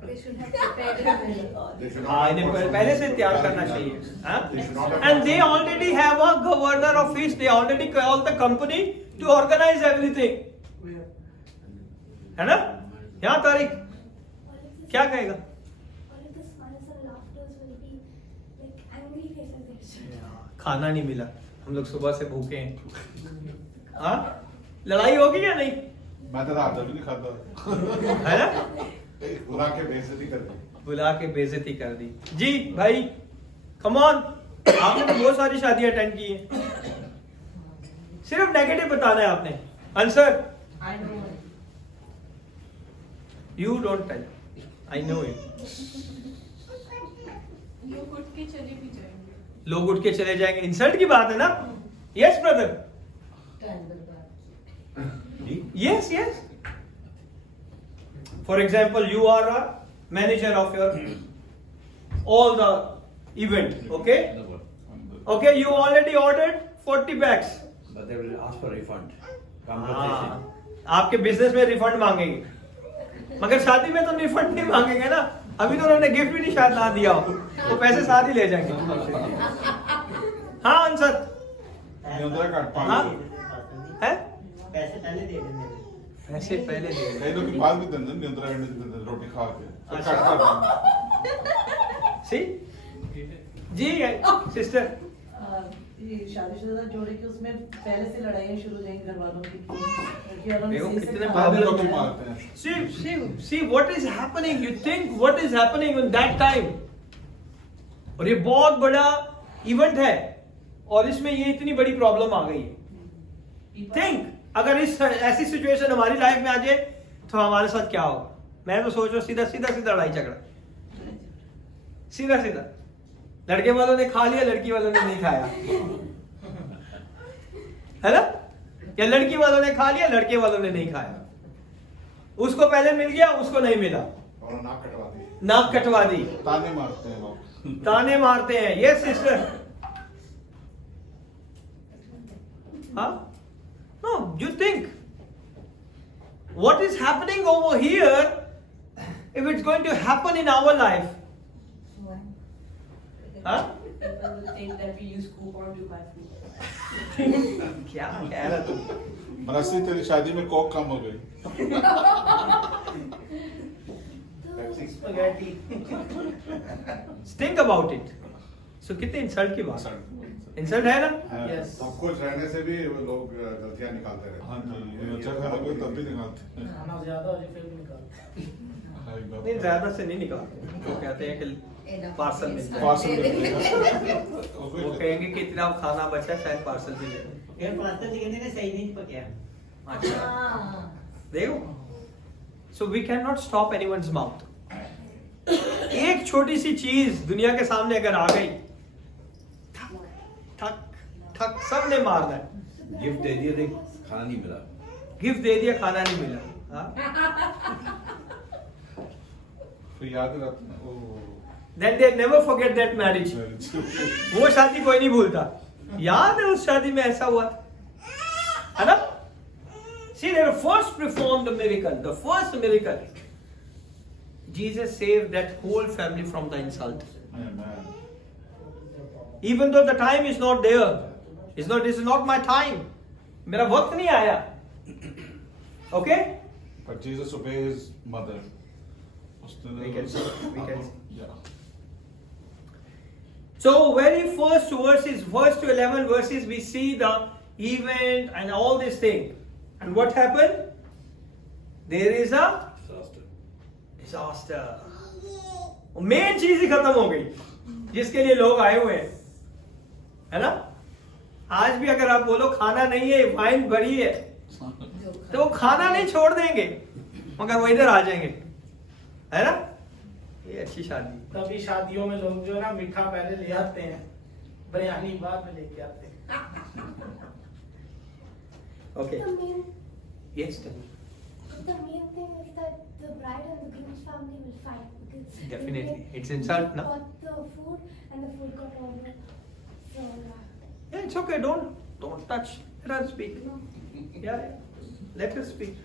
They should have prepared it well. They should हाँ, not इन्हें have पहले से put तैयार some करना guarantee चाहिए. service. हाँ? They should not have And they already have a governor of feast. They already call the company to organize everything. है ना? यहाँ तारीख क्या कहेगा? All of the smiles and laughters will be like angry faces. खाना नहीं मिला, हम लोग सुबह से भूखे हैं. हाँ, लड़ाई होगी या नहीं? मैं तो आधा भी नहीं खाता. है ना? बुला के बेइज्जती कर दी. बुला के बेइज्जती कर दी. जी भाई, कम ऑन. आपने तो बहुत सारी शादियां अटेंड की हैं. सिर्फ नेगेटिव बताना है आपने. Answer you don't tell, I know it. लोग उठ के चले भी जाएंगे. लोग उठ के चले जाएंगे, इंसल्ट की बात है ना. Yes brother, yes. For example, you are a manager of your all the event, okay? Okay, you already ordered 40 bags. But they will ask for refund. हाँ, आपके बिजनेस में रिफंड मांगेंगे, मगर शादी में तो रिफंड नहीं मांगेंगे ना. अभी तो उन्होंने गिफ्ट भी नहीं शायद ना दिया हो, तो पैसे साथ ही ले जाएंगे. हाँ आंसर नियंत्रण काट हाँ पाएंगे. है. पैसे पहले दे देंगे. पैसे पहले दे. कई लोग बाद में देते हैं नियंत्रण करने रोटी खा के. सी जी सिस्टर. कि शादीशुदा जोड़े की उसमें पहले से लड़ाइयाँ शुरू हो जाएंगी घर वालों की लड़की वालों ने देखो सही से कितने कहा। आदमी problem लोग है। मारते हैं। See what is happening. You think what is happening in that time. और ये बहुत बड़ा इवेंट है और इसमें ये इतनी बड़ी प्रॉब्लम आ गई है। थिंक अगर इस ऐसी सिचुएशन हमारी लाइफ में आ जाए तो हमारे साथ क्या होगा। मैं तो सोच रहा हूँ सीधा सीधा सीधा लड़ाई झगड़ा, सीधा सीधा। लड़के वालों ने खा लिया, लड़की वालों ने नहीं खाया, है ना? या लड़की वालों ने खा लिया, लड़के वालों ने नहीं खाया। उसको पहले मिल गया, उसको नहीं मिला, और नाक कटवा दी। नाक कटवा दी, ताने मारते हैं लोग। ताने मारते हैं। यस सिस्टर, हाँ, no, you think what is happening over here, if it's going to happen in our life, huh? People will think that we use coupon to buy food. क्या कह रहा तू? मनस्वी तेरी शादी में कोक कम हो गई। Think about it. So कितने इंसल्ट की बात है? इंसल्ट है ना? Yes. सब कुछ रहने से भी वो लोग गलतियां निकालते रहते हाँ जी, ये अच्छा खाना कोई तब भी निकालते हैं। खाना ज्यादा हो जाए फिर भी निकाल। हाँ, एक बात। नहीं, ज्यादा से नहीं निकालते। वो कहते हैं कि पार्सल मिलता है। पार्सल मिलेगा। वो कहेंगे कि इतना खाना बचा, शायद पार्सल भी ले लें। यार पास्ता चिकन ने सही नहीं पकाया। अच्छा, देखो, so we cannot stop anyone's mouth. एक छोटी सी चीज दुनिया के सामने अगर आ गई, ठक ठक ठक सबने मारना है। गिफ्ट दे दिया, देख खाना नहीं मिला। गिफ्ट दे दिया, खाना नहीं मिला। हाँ? फिर याद रहता है। ओह, Then they never forget that marriage. वो शादी कोई नहीं भूलता। याद है उस शादी में ऐसा हुआ था, है ना? See, they first performed the miracle. The first miracle. Jesus saved that whole family from the insult. Amen. Even though the time is not there. This is not my time. मेरा वक्त नहीं आया. Okay? But Jesus obeyed his mother. We can see. Yeah. So very first verses, first to 11 verses, we see the event and all this thing. And what happened? There is a disaster. Main चीज ही खत्म हो गई जिसके लिए लोग आए हुए हैं, है ना? आज भी अगर आप बोलो खाना नहीं है, वाइन भरी है, तो वो खाना नहीं छोड़ देंगे, मगर वो इधर आ जाएंगे, है ना? ये अच्छी शादी। तभी शादियों में लोग जो है ना मीठा पहले ले आते हैं, बिरयानी बाद में लेके आते हैं। Okay. The main, Yes, tell me. the main thing is that the bride and the groom's family will fight because Definitely. they It's insult, no? got the food and the food got over. So Yeah, it's okay. Don't touch. Let her speak. Yeah. Let her speak.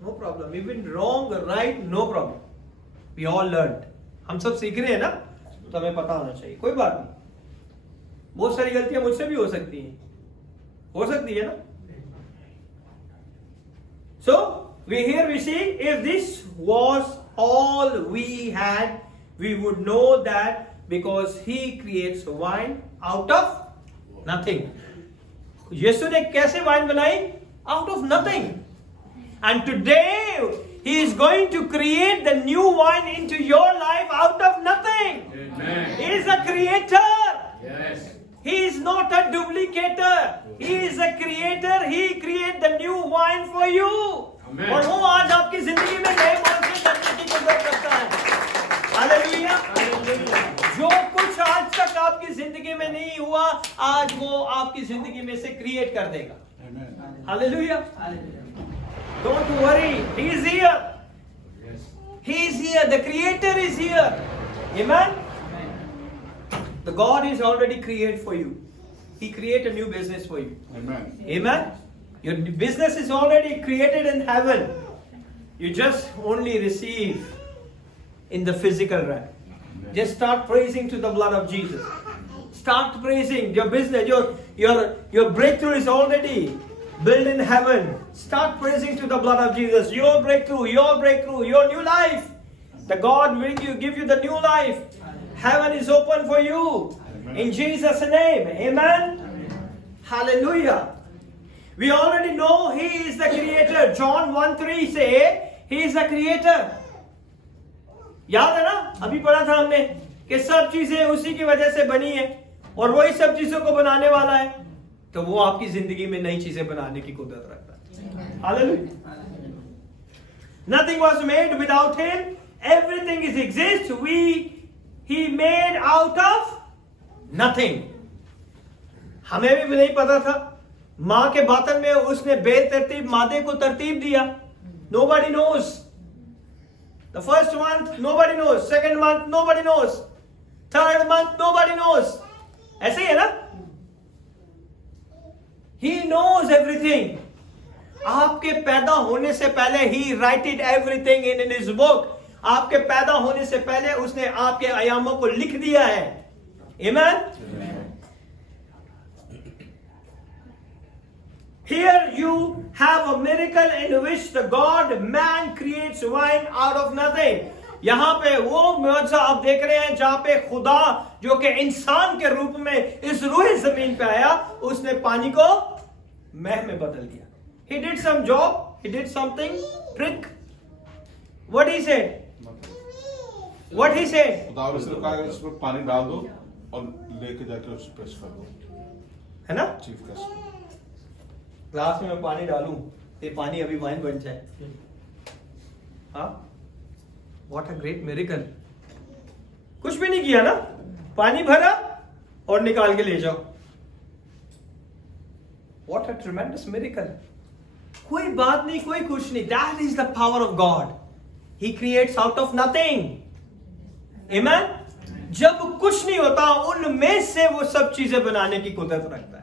No problem. Even wrong or right, no problem. We all learned. हम सब सीख रहे हैं ना, तो हमें पता होना चाहिए। कोई बात नहीं। बहुत सारी गलतियां मुझसे भी हो सकती है ना? So we see if this was all we had, we would know that because he creates wine out of nothing. यीशु ने कैसे वाइन बनाई? Out of nothing. And today he is going to create the new wine into your life out of nothing. Amen. He is a creator. Yes. He is not a duplicator. He is a creator. He create the new wine for you. Amen. और वो आज आपकी जिंदगी में नए मौसम करने की जरूरत रखता है। हालेलुया। जो कुछ आज तक आपकी जिंदगी में नहीं हुआ, आज वो आपकी जिंदगी में से क्रिएट कर देगा। Amen. Hallelujah. Don't worry. He is here. Yes. He is here. The creator is here. Amen. The God is already created for you. He create a new business for you. Amen. Amen. Your business is already created in heaven. You just only receive in the physical realm. Just start praising to the blood of Jesus. Start praising your business. Your breakthrough is already built in heaven. Start praising to the blood of Jesus. Your breakthrough, your new life. The God will give you the new life. Heaven is open for you. In Jesus' name, amen. Hallelujah. We already know He is the creator. John 1:3 say He is the creator. याद है ना, अभी पढ़ा था हमने कि सब चीजें उसी की वजह से बनी है और वही सब चीजों को बनाने वाला है, तो वो आपकी जिंदगी में नई चीजें बनाने की कुदरत रखता है. Hallelujah. Nothing was made without Him. Everything is exists. He made out of nothing. हमें भी नहीं पता था. माँ के बातन में उसने बेतरतीब मादे को तरतीब दिया. Nobody knows. The first month nobody knows. Second month nobody knows. Third month nobody knows. ऐसे ही है ना? He knows everything. आपके पैदा होने से पहले He write it everything in His book. आपके पैदा होने से पहले उसने आपके आयामों को लिख दिया है. Amen? Here you have a miracle in which the God man creates wine out of nothing. यहां पे वो मौजज़ा आप देख रहे हैं जहां पे खुदा जो कि इंसान के रूप में इस रूह जमीन पे आया, उसने पानी को मैह में बदल दिया. He did some job, he did something trick. What he said? What he said? खुदा ने सिर्फ कहा कि इसमें पानी डाल दो और लेके जाके उसे प्रेस कर दो, है ना? Chief guest. ग्लास में मैं पानी डालूं, ये पानी अभी वाइन बन जाए. हाँ, व्हाट अ ग्रेट मिरेकल. कुछ भी नहीं किया ना, पानी भरा और निकाल के ले जाओ. What a tremendous miracle. कोई बात नहीं, कोई कुछ नहीं. That is the power of God. He creates out of nothing. Amen. जब कुछ नहीं होता, उनमें से वो सब चीजें बनाने की कुदरत रखता है.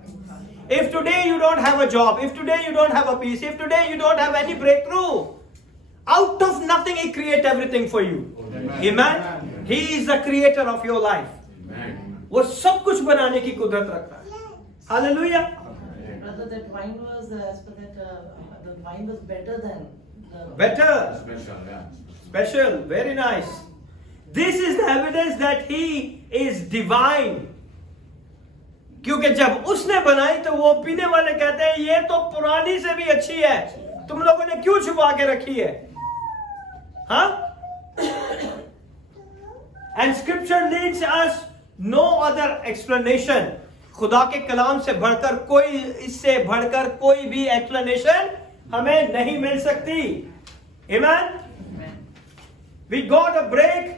If today you don't have a job, if today you don't have a peace, if today you don't have any breakthrough, out of nothing He create everything for you. Amen. He is the creator of your life. वो सब कुछ बनाने की कुदरत रखता है. Hallelujah. Brother, that wine was as per that the wine was better than the Better. Special, yeah. Special. Very nice. This is the evidence that He is divine. क्योंकि जब उसने बनाई तो वो पीने वाले कहते हैं ये तो पुरानी से भी अच्छी है, तुम लोगों ने क्यों छुपा के रखी है? हाँ? And scripture leads us no other explanation. खुदा के कलाम से बढ़कर कोई, इससे बढ़कर कोई भी explanation हमें नहीं मिल सकती. Amen? We got to break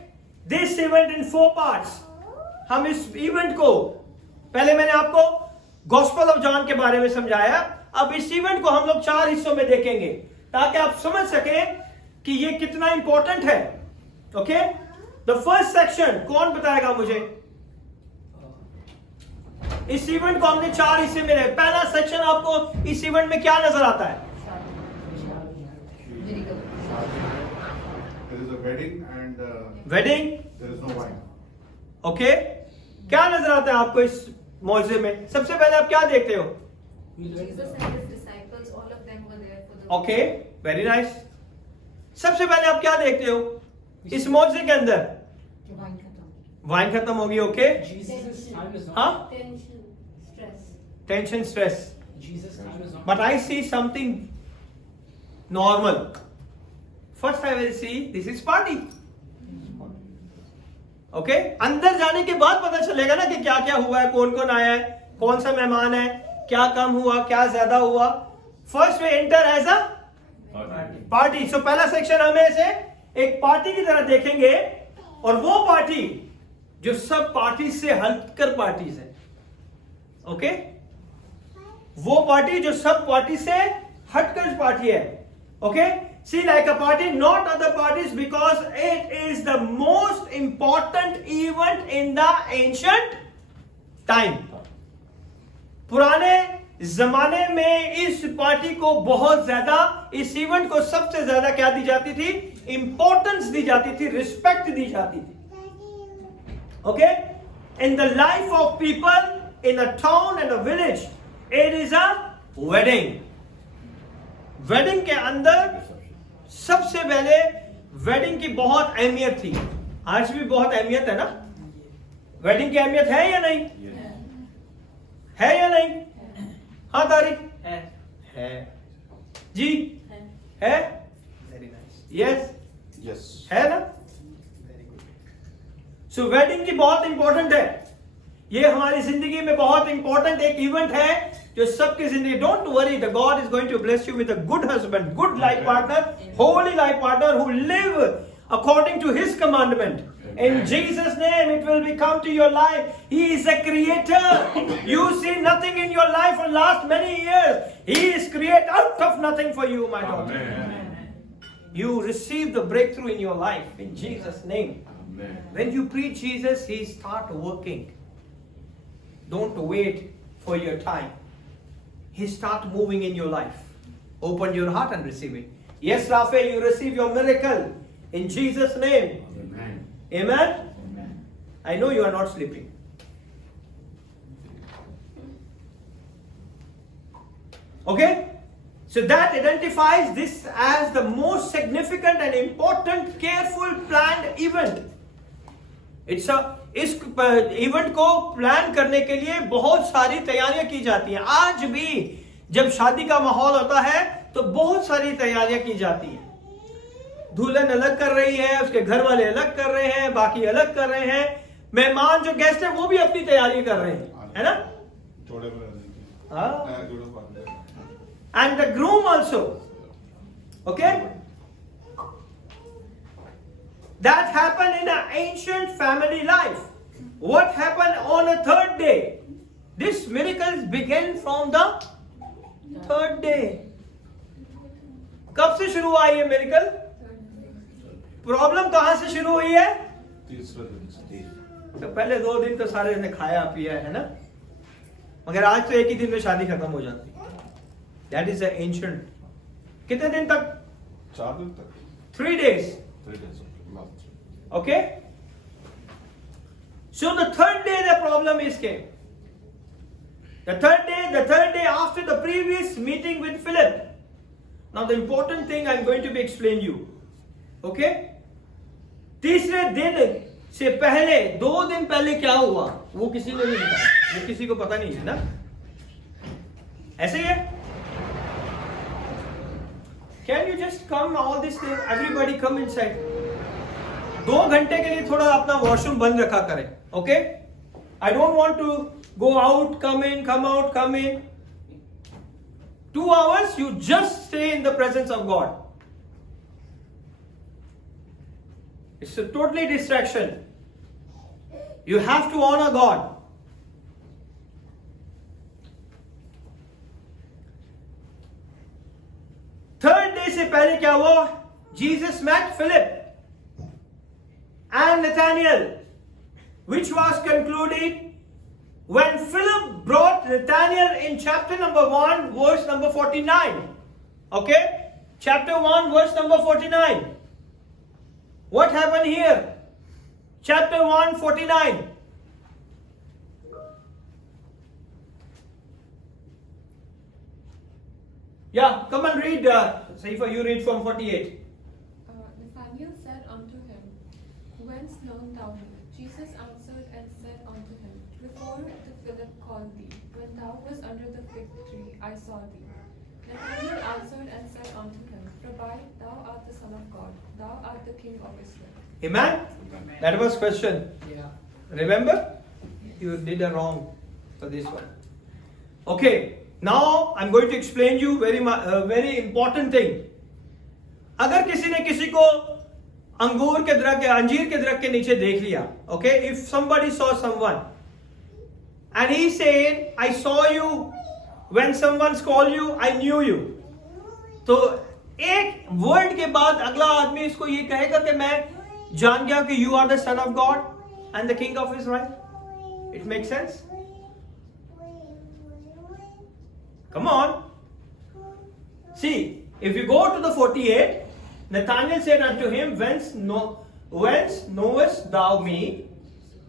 this event in 4 parts. हम इस इवेंट को, पहले मैंने आपको गॉस्पेल ऑफ जॉन के बारे में समझाया, अब इस इवेंट को हम लोग 4 हिस्सों में देखेंगे ताकि आप समझ सकें कि ये कितना इंपॉर्टेंट है. ओके, द फर्स्ट सेक्शन कौन बताएगा मुझे? इस इवेंट को हमने 4 हिस्से में. पहला सेक्शन आपको इस इवेंट में क्या नजर आता है? There is a wedding and wedding. there is no wine. Okay, क्या नजर आता है आपको इस मौजे में? सबसे पहले आप क्या देखते हो? Jesus and His disciples, all of them were there for the. Okay, very nice. सबसे पहले आप क्या देखते हो इस मौजे के अंदर? wine खत्म. वाइन खत्म होगी. Okay, Jesus' time is not. हाँ, Tension, stress. Tension, stress. Jesus' time is not. But I see something normal. First I will see this is party. Okay, अंदर जाने के बाद पता चलेगा ना कि क्या क्या हुआ है, कौन कौन आया है, कौन सा मेहमान है, क्या कम हुआ, क्या ज्यादा हुआ. First they enter as a party. So पहला सेक्शन हमें इसे एक पार्टी की तरह देखेंगे, और वो पार्टी जो सब पार्टी से हटकर पार्टीज है. ओके, वो पार्टी जो सब पार्टी से हटकर पार्टी है. Okay, see like a party, not other parties, because it is the most important event in the ancient time. पुराने जमाने में इस पार्टी को बहुत ज्यादा, इस इवेंट को सबसे ज्यादा क्या दी जाती थी? इंपॉर्टेंस दी जाती थी, रिस्पेक्ट दी जाती थी. Okay, in the life of people in a town and a village, it is a wedding. Wedding के अंदर सबसे पहले वेडिंग की बहुत अहमियत थी. आज भी बहुत अहमियत है ना. वेडिंग की अहमियत है या नहीं? है या नहीं? हाँ तारिक है जी है वेरी नाइस यस Yes. है ना? सो वेडिंग की बहुत इंपॉर्टेंट है, ये हमारी जिंदगी में बहुत इंपॉर्टेंट एक इवेंट है जो सबकी जिंदगी. Don't worry, the God is going to bless you with a good husband, good life partner, holy life partner who live according to his commandment. In Jesus' name, it will become to your life. He is a creator. You see nothing in your life for last many years. He is create out of nothing for you, my daughter. You receive the breakthrough in your life in Jesus' name. When you preach Jesus, He start working. Don't wait for your time. He start moving in your life. Open your heart and receive it. Yes, Raphael, you receive your miracle in Jesus' name. Amen. I know you are not sleeping. Okay? So that identifies this as the most significant and important, careful planned event. इस इवेंट को प्लान करने के लिए बहुत सारी तैयारियां की जाती हैं. आज भी जब शादी का माहौल होता है तो बहुत सारी तैयारियां की जाती हैं. दुल्हन अलग कर रही है, उसके घर वाले अलग कर रहे हैं, बाकी अलग कर रहे हैं, मेहमान जो गेस्ट है वो भी अपनी तैयारी कर रहे हैं, है ना? And the groom also. Okay? That happened in an ancient family life. What happened on a third day? This miracle began from the third day. कब से शुरू हुआ ये मिरेकल? प्रॉब्लम कहां से शुरू हुई है? तीसरे दिन से. तो पहले 2 दिन तो सारे ने खाया पिया है ना, मगर आज तो एक ही दिन में शादी खत्म हो जाती है. That is an ancient. कितने दिन तक? 4 दिन तक. 3 days. 3 days. Last. Okay? So the third day the problem is came. The third day after the previous meeting with Philip. Now the important thing I'm going to be explain you. Okay? तीसरे दिन से पहले 2 दिन पहले क्या हुआ वो किसी ने नहीं बताया, वो किसी को पता नहीं है ना. ऐसे ही है. Can you just come all this thing? Everybody come inside. 2 घंटे के लिए थोड़ा अपना वॉशरूम बंद रखा करें. Okay? I don't want to go out, come in, come out, come in. 2 hours you just stay in the presence of God. It's a totally distraction. You have to honor God. Third day से पहले क्या हुआ? Jesus met Philip and Nathaniel, which was concluded when Philip brought Nathaniel in chapter number 1, verse number 49. Okay? Chapter 1, verse number 49. What happened here? Chapter 1, 49. Yeah, come and read. Saifa, you read from 48. Nathanael said unto him, Whence knowest thou me? Jesus answered and said unto him, Before the Philip called thee, when thou wast under the fig tree, I saw thee. Nathanael answered and said unto him, Rabbi, thou art the Son of God, thou art the King of Israel. Amen? That was question. Yeah. Remember? You did a wrong for this one. Okay. Now I'm going to explain you very important thing. अगर किसी ने किसी को अंगूर के दरख्त या अंजीर के दरख्त के नीचे देख लिया, okay, if somebody saw someone and he said, I saw you when someone called you, I knew you. तो एक वर्ड के बाद अगला आदमी इसको ये कहेगा कि मैं जान गया कि you are the Son of God and the King of Israel. It makes sense? Come on. See, if you go to the 48, Nathanael said unto him, Whence knowest thou me?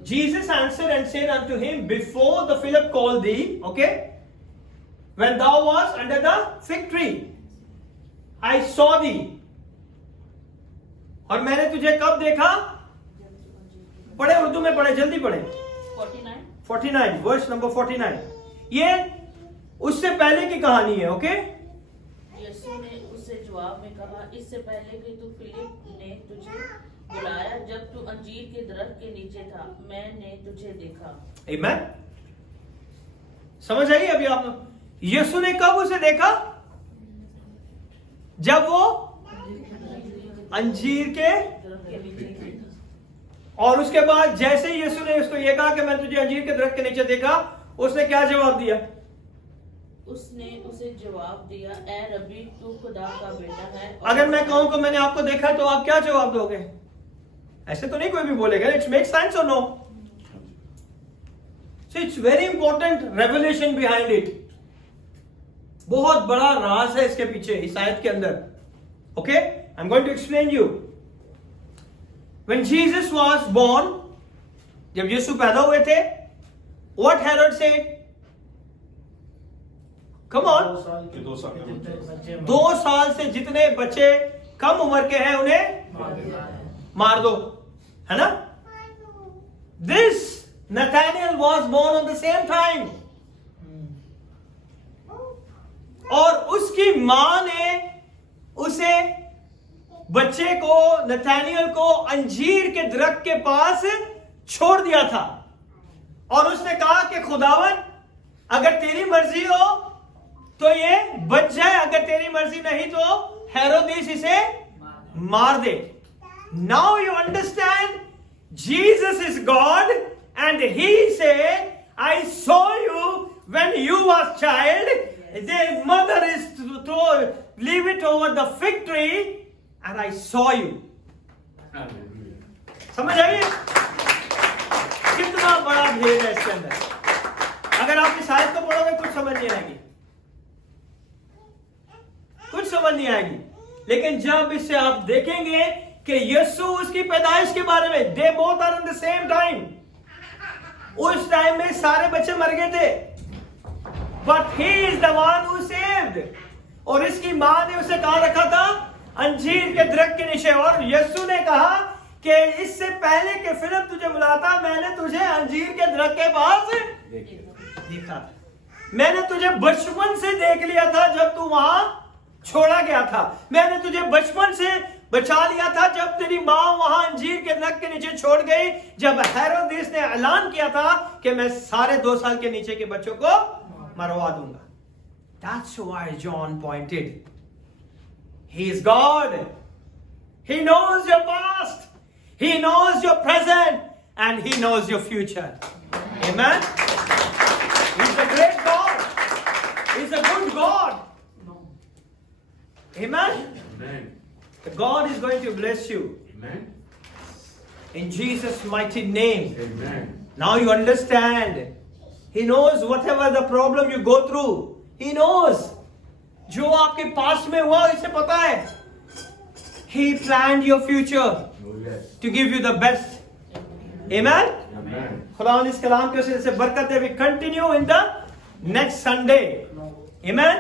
Jesus answered and said unto him, Before the Philip called thee, okay, when thou wast under the fig tree, I saw thee. और मैंने तुझे कब देखा? पढ़े उर्दू में पढ़े, जल्दी पढ़े. 49 वर्स नंबर 49। ये उससे पहले की कहानी है, ओके? यीशु ने उसे जवाब में कहा, इससे पहले कि तू फिलिप ने तुझे बुलाया, जब तू अंजीर के दरख्त के नीचे था, मैंने तुझे देखा। आमेन। समझ आई अभी आप लोग? यीशु ने कब उसे देखा? जब वो अंजीर के, दरख्त के नीचे था। और उसके बाद जैसे ही यीशु ने उसको ये कहा कि मैं तुझे अंजीर के दरख्त के नीचे देखा, उसने क्या जवाब दिया? उसने उसे जवाब दिया, ए रब्बी, तू खुदा का बेटा है। अगर मैं कहूं कि मैंने आपको देखा तो आप क्या जवाब दोगे? ऐसे तो नहीं कोई भी बोलेगा। इट्स मेक सेंस और no? So it's very important revelation behind it. बहुत बड़ा राज है इसके पीछे, इस आयत के अंदर। Okay, I am going to explain you. When Jesus was born, जब यीशु पैदा हुए थे, what Herod said? Come on. 2 साल के बच्चे। 2 साल से जितने बच्चे कम उम्र के हैं उन्हें मार दो, है ना? This Nathaniel was born on the same time. और उसकी मां ने उसे, बच्चे को, नथानियल को अंजीर के दरख्त के पास छोड़ दिया था और उसने कहा कि खुदावन, अगर तेरी मर्जी हो तो ये बच जाए, अगर तेरी मर्जी नहीं तो हेरोदेस इसे मार दे। Now you understand, Jesus is God and he said, I saw you when you was child, their mother is to leave it over the fig tree and I saw you. समझ आइए कितना बड़ा भेद है इसके अंदर। अगर आप इस आयत को पढ़ोगे कुछ समझ नहीं आएगी, कुछ समझ नहीं आएगी। लेकिन जब इससे आप देखेंगे कि यीशु उसकी पैदाइश के बारे में, they both are in the same time, उस टाइम में सारे बच्चे मर गए थे, but he is the one who saved. और इसकी मां ने उसे कहां रखा था? अंजीर के दरख्त के नीचे। और यीशु ने कहा कि इससे पहले कि फिलिप तुझे बुलाता, मैंने तुझे अंजीर के दरख्त के पास देखा था। मैंने तुझे बचपन से देख लिया था जब तू वहां छोड़ा गया था। मैंने तुझे बचपन से बचा लिया था जब तेरी मां वहां अंजीर के दरख्त के नीचे छोड़ गई, जब हेरोदेस ने ऐलान किया था कि मैं सारे 2 साल के नीचे के बच्चों को मरवा दूंगा। That's why John pointed. He is God. He knows your past. He knows your present. And He knows your future. Amen. He's a great God. He's a good God. Amen. Amen. God is going to bless you. Amen. In Jesus' mighty name. Amen. Now you understand. He knows whatever the problem you go through. He knows. जो आपके पास में हुआ इसे पता है. He planned your future Oh yes. to give you the best. Amen. Amen. खुदा इस कलाम के वसीले से बरकत दे. We continue in the next Sunday. Amen.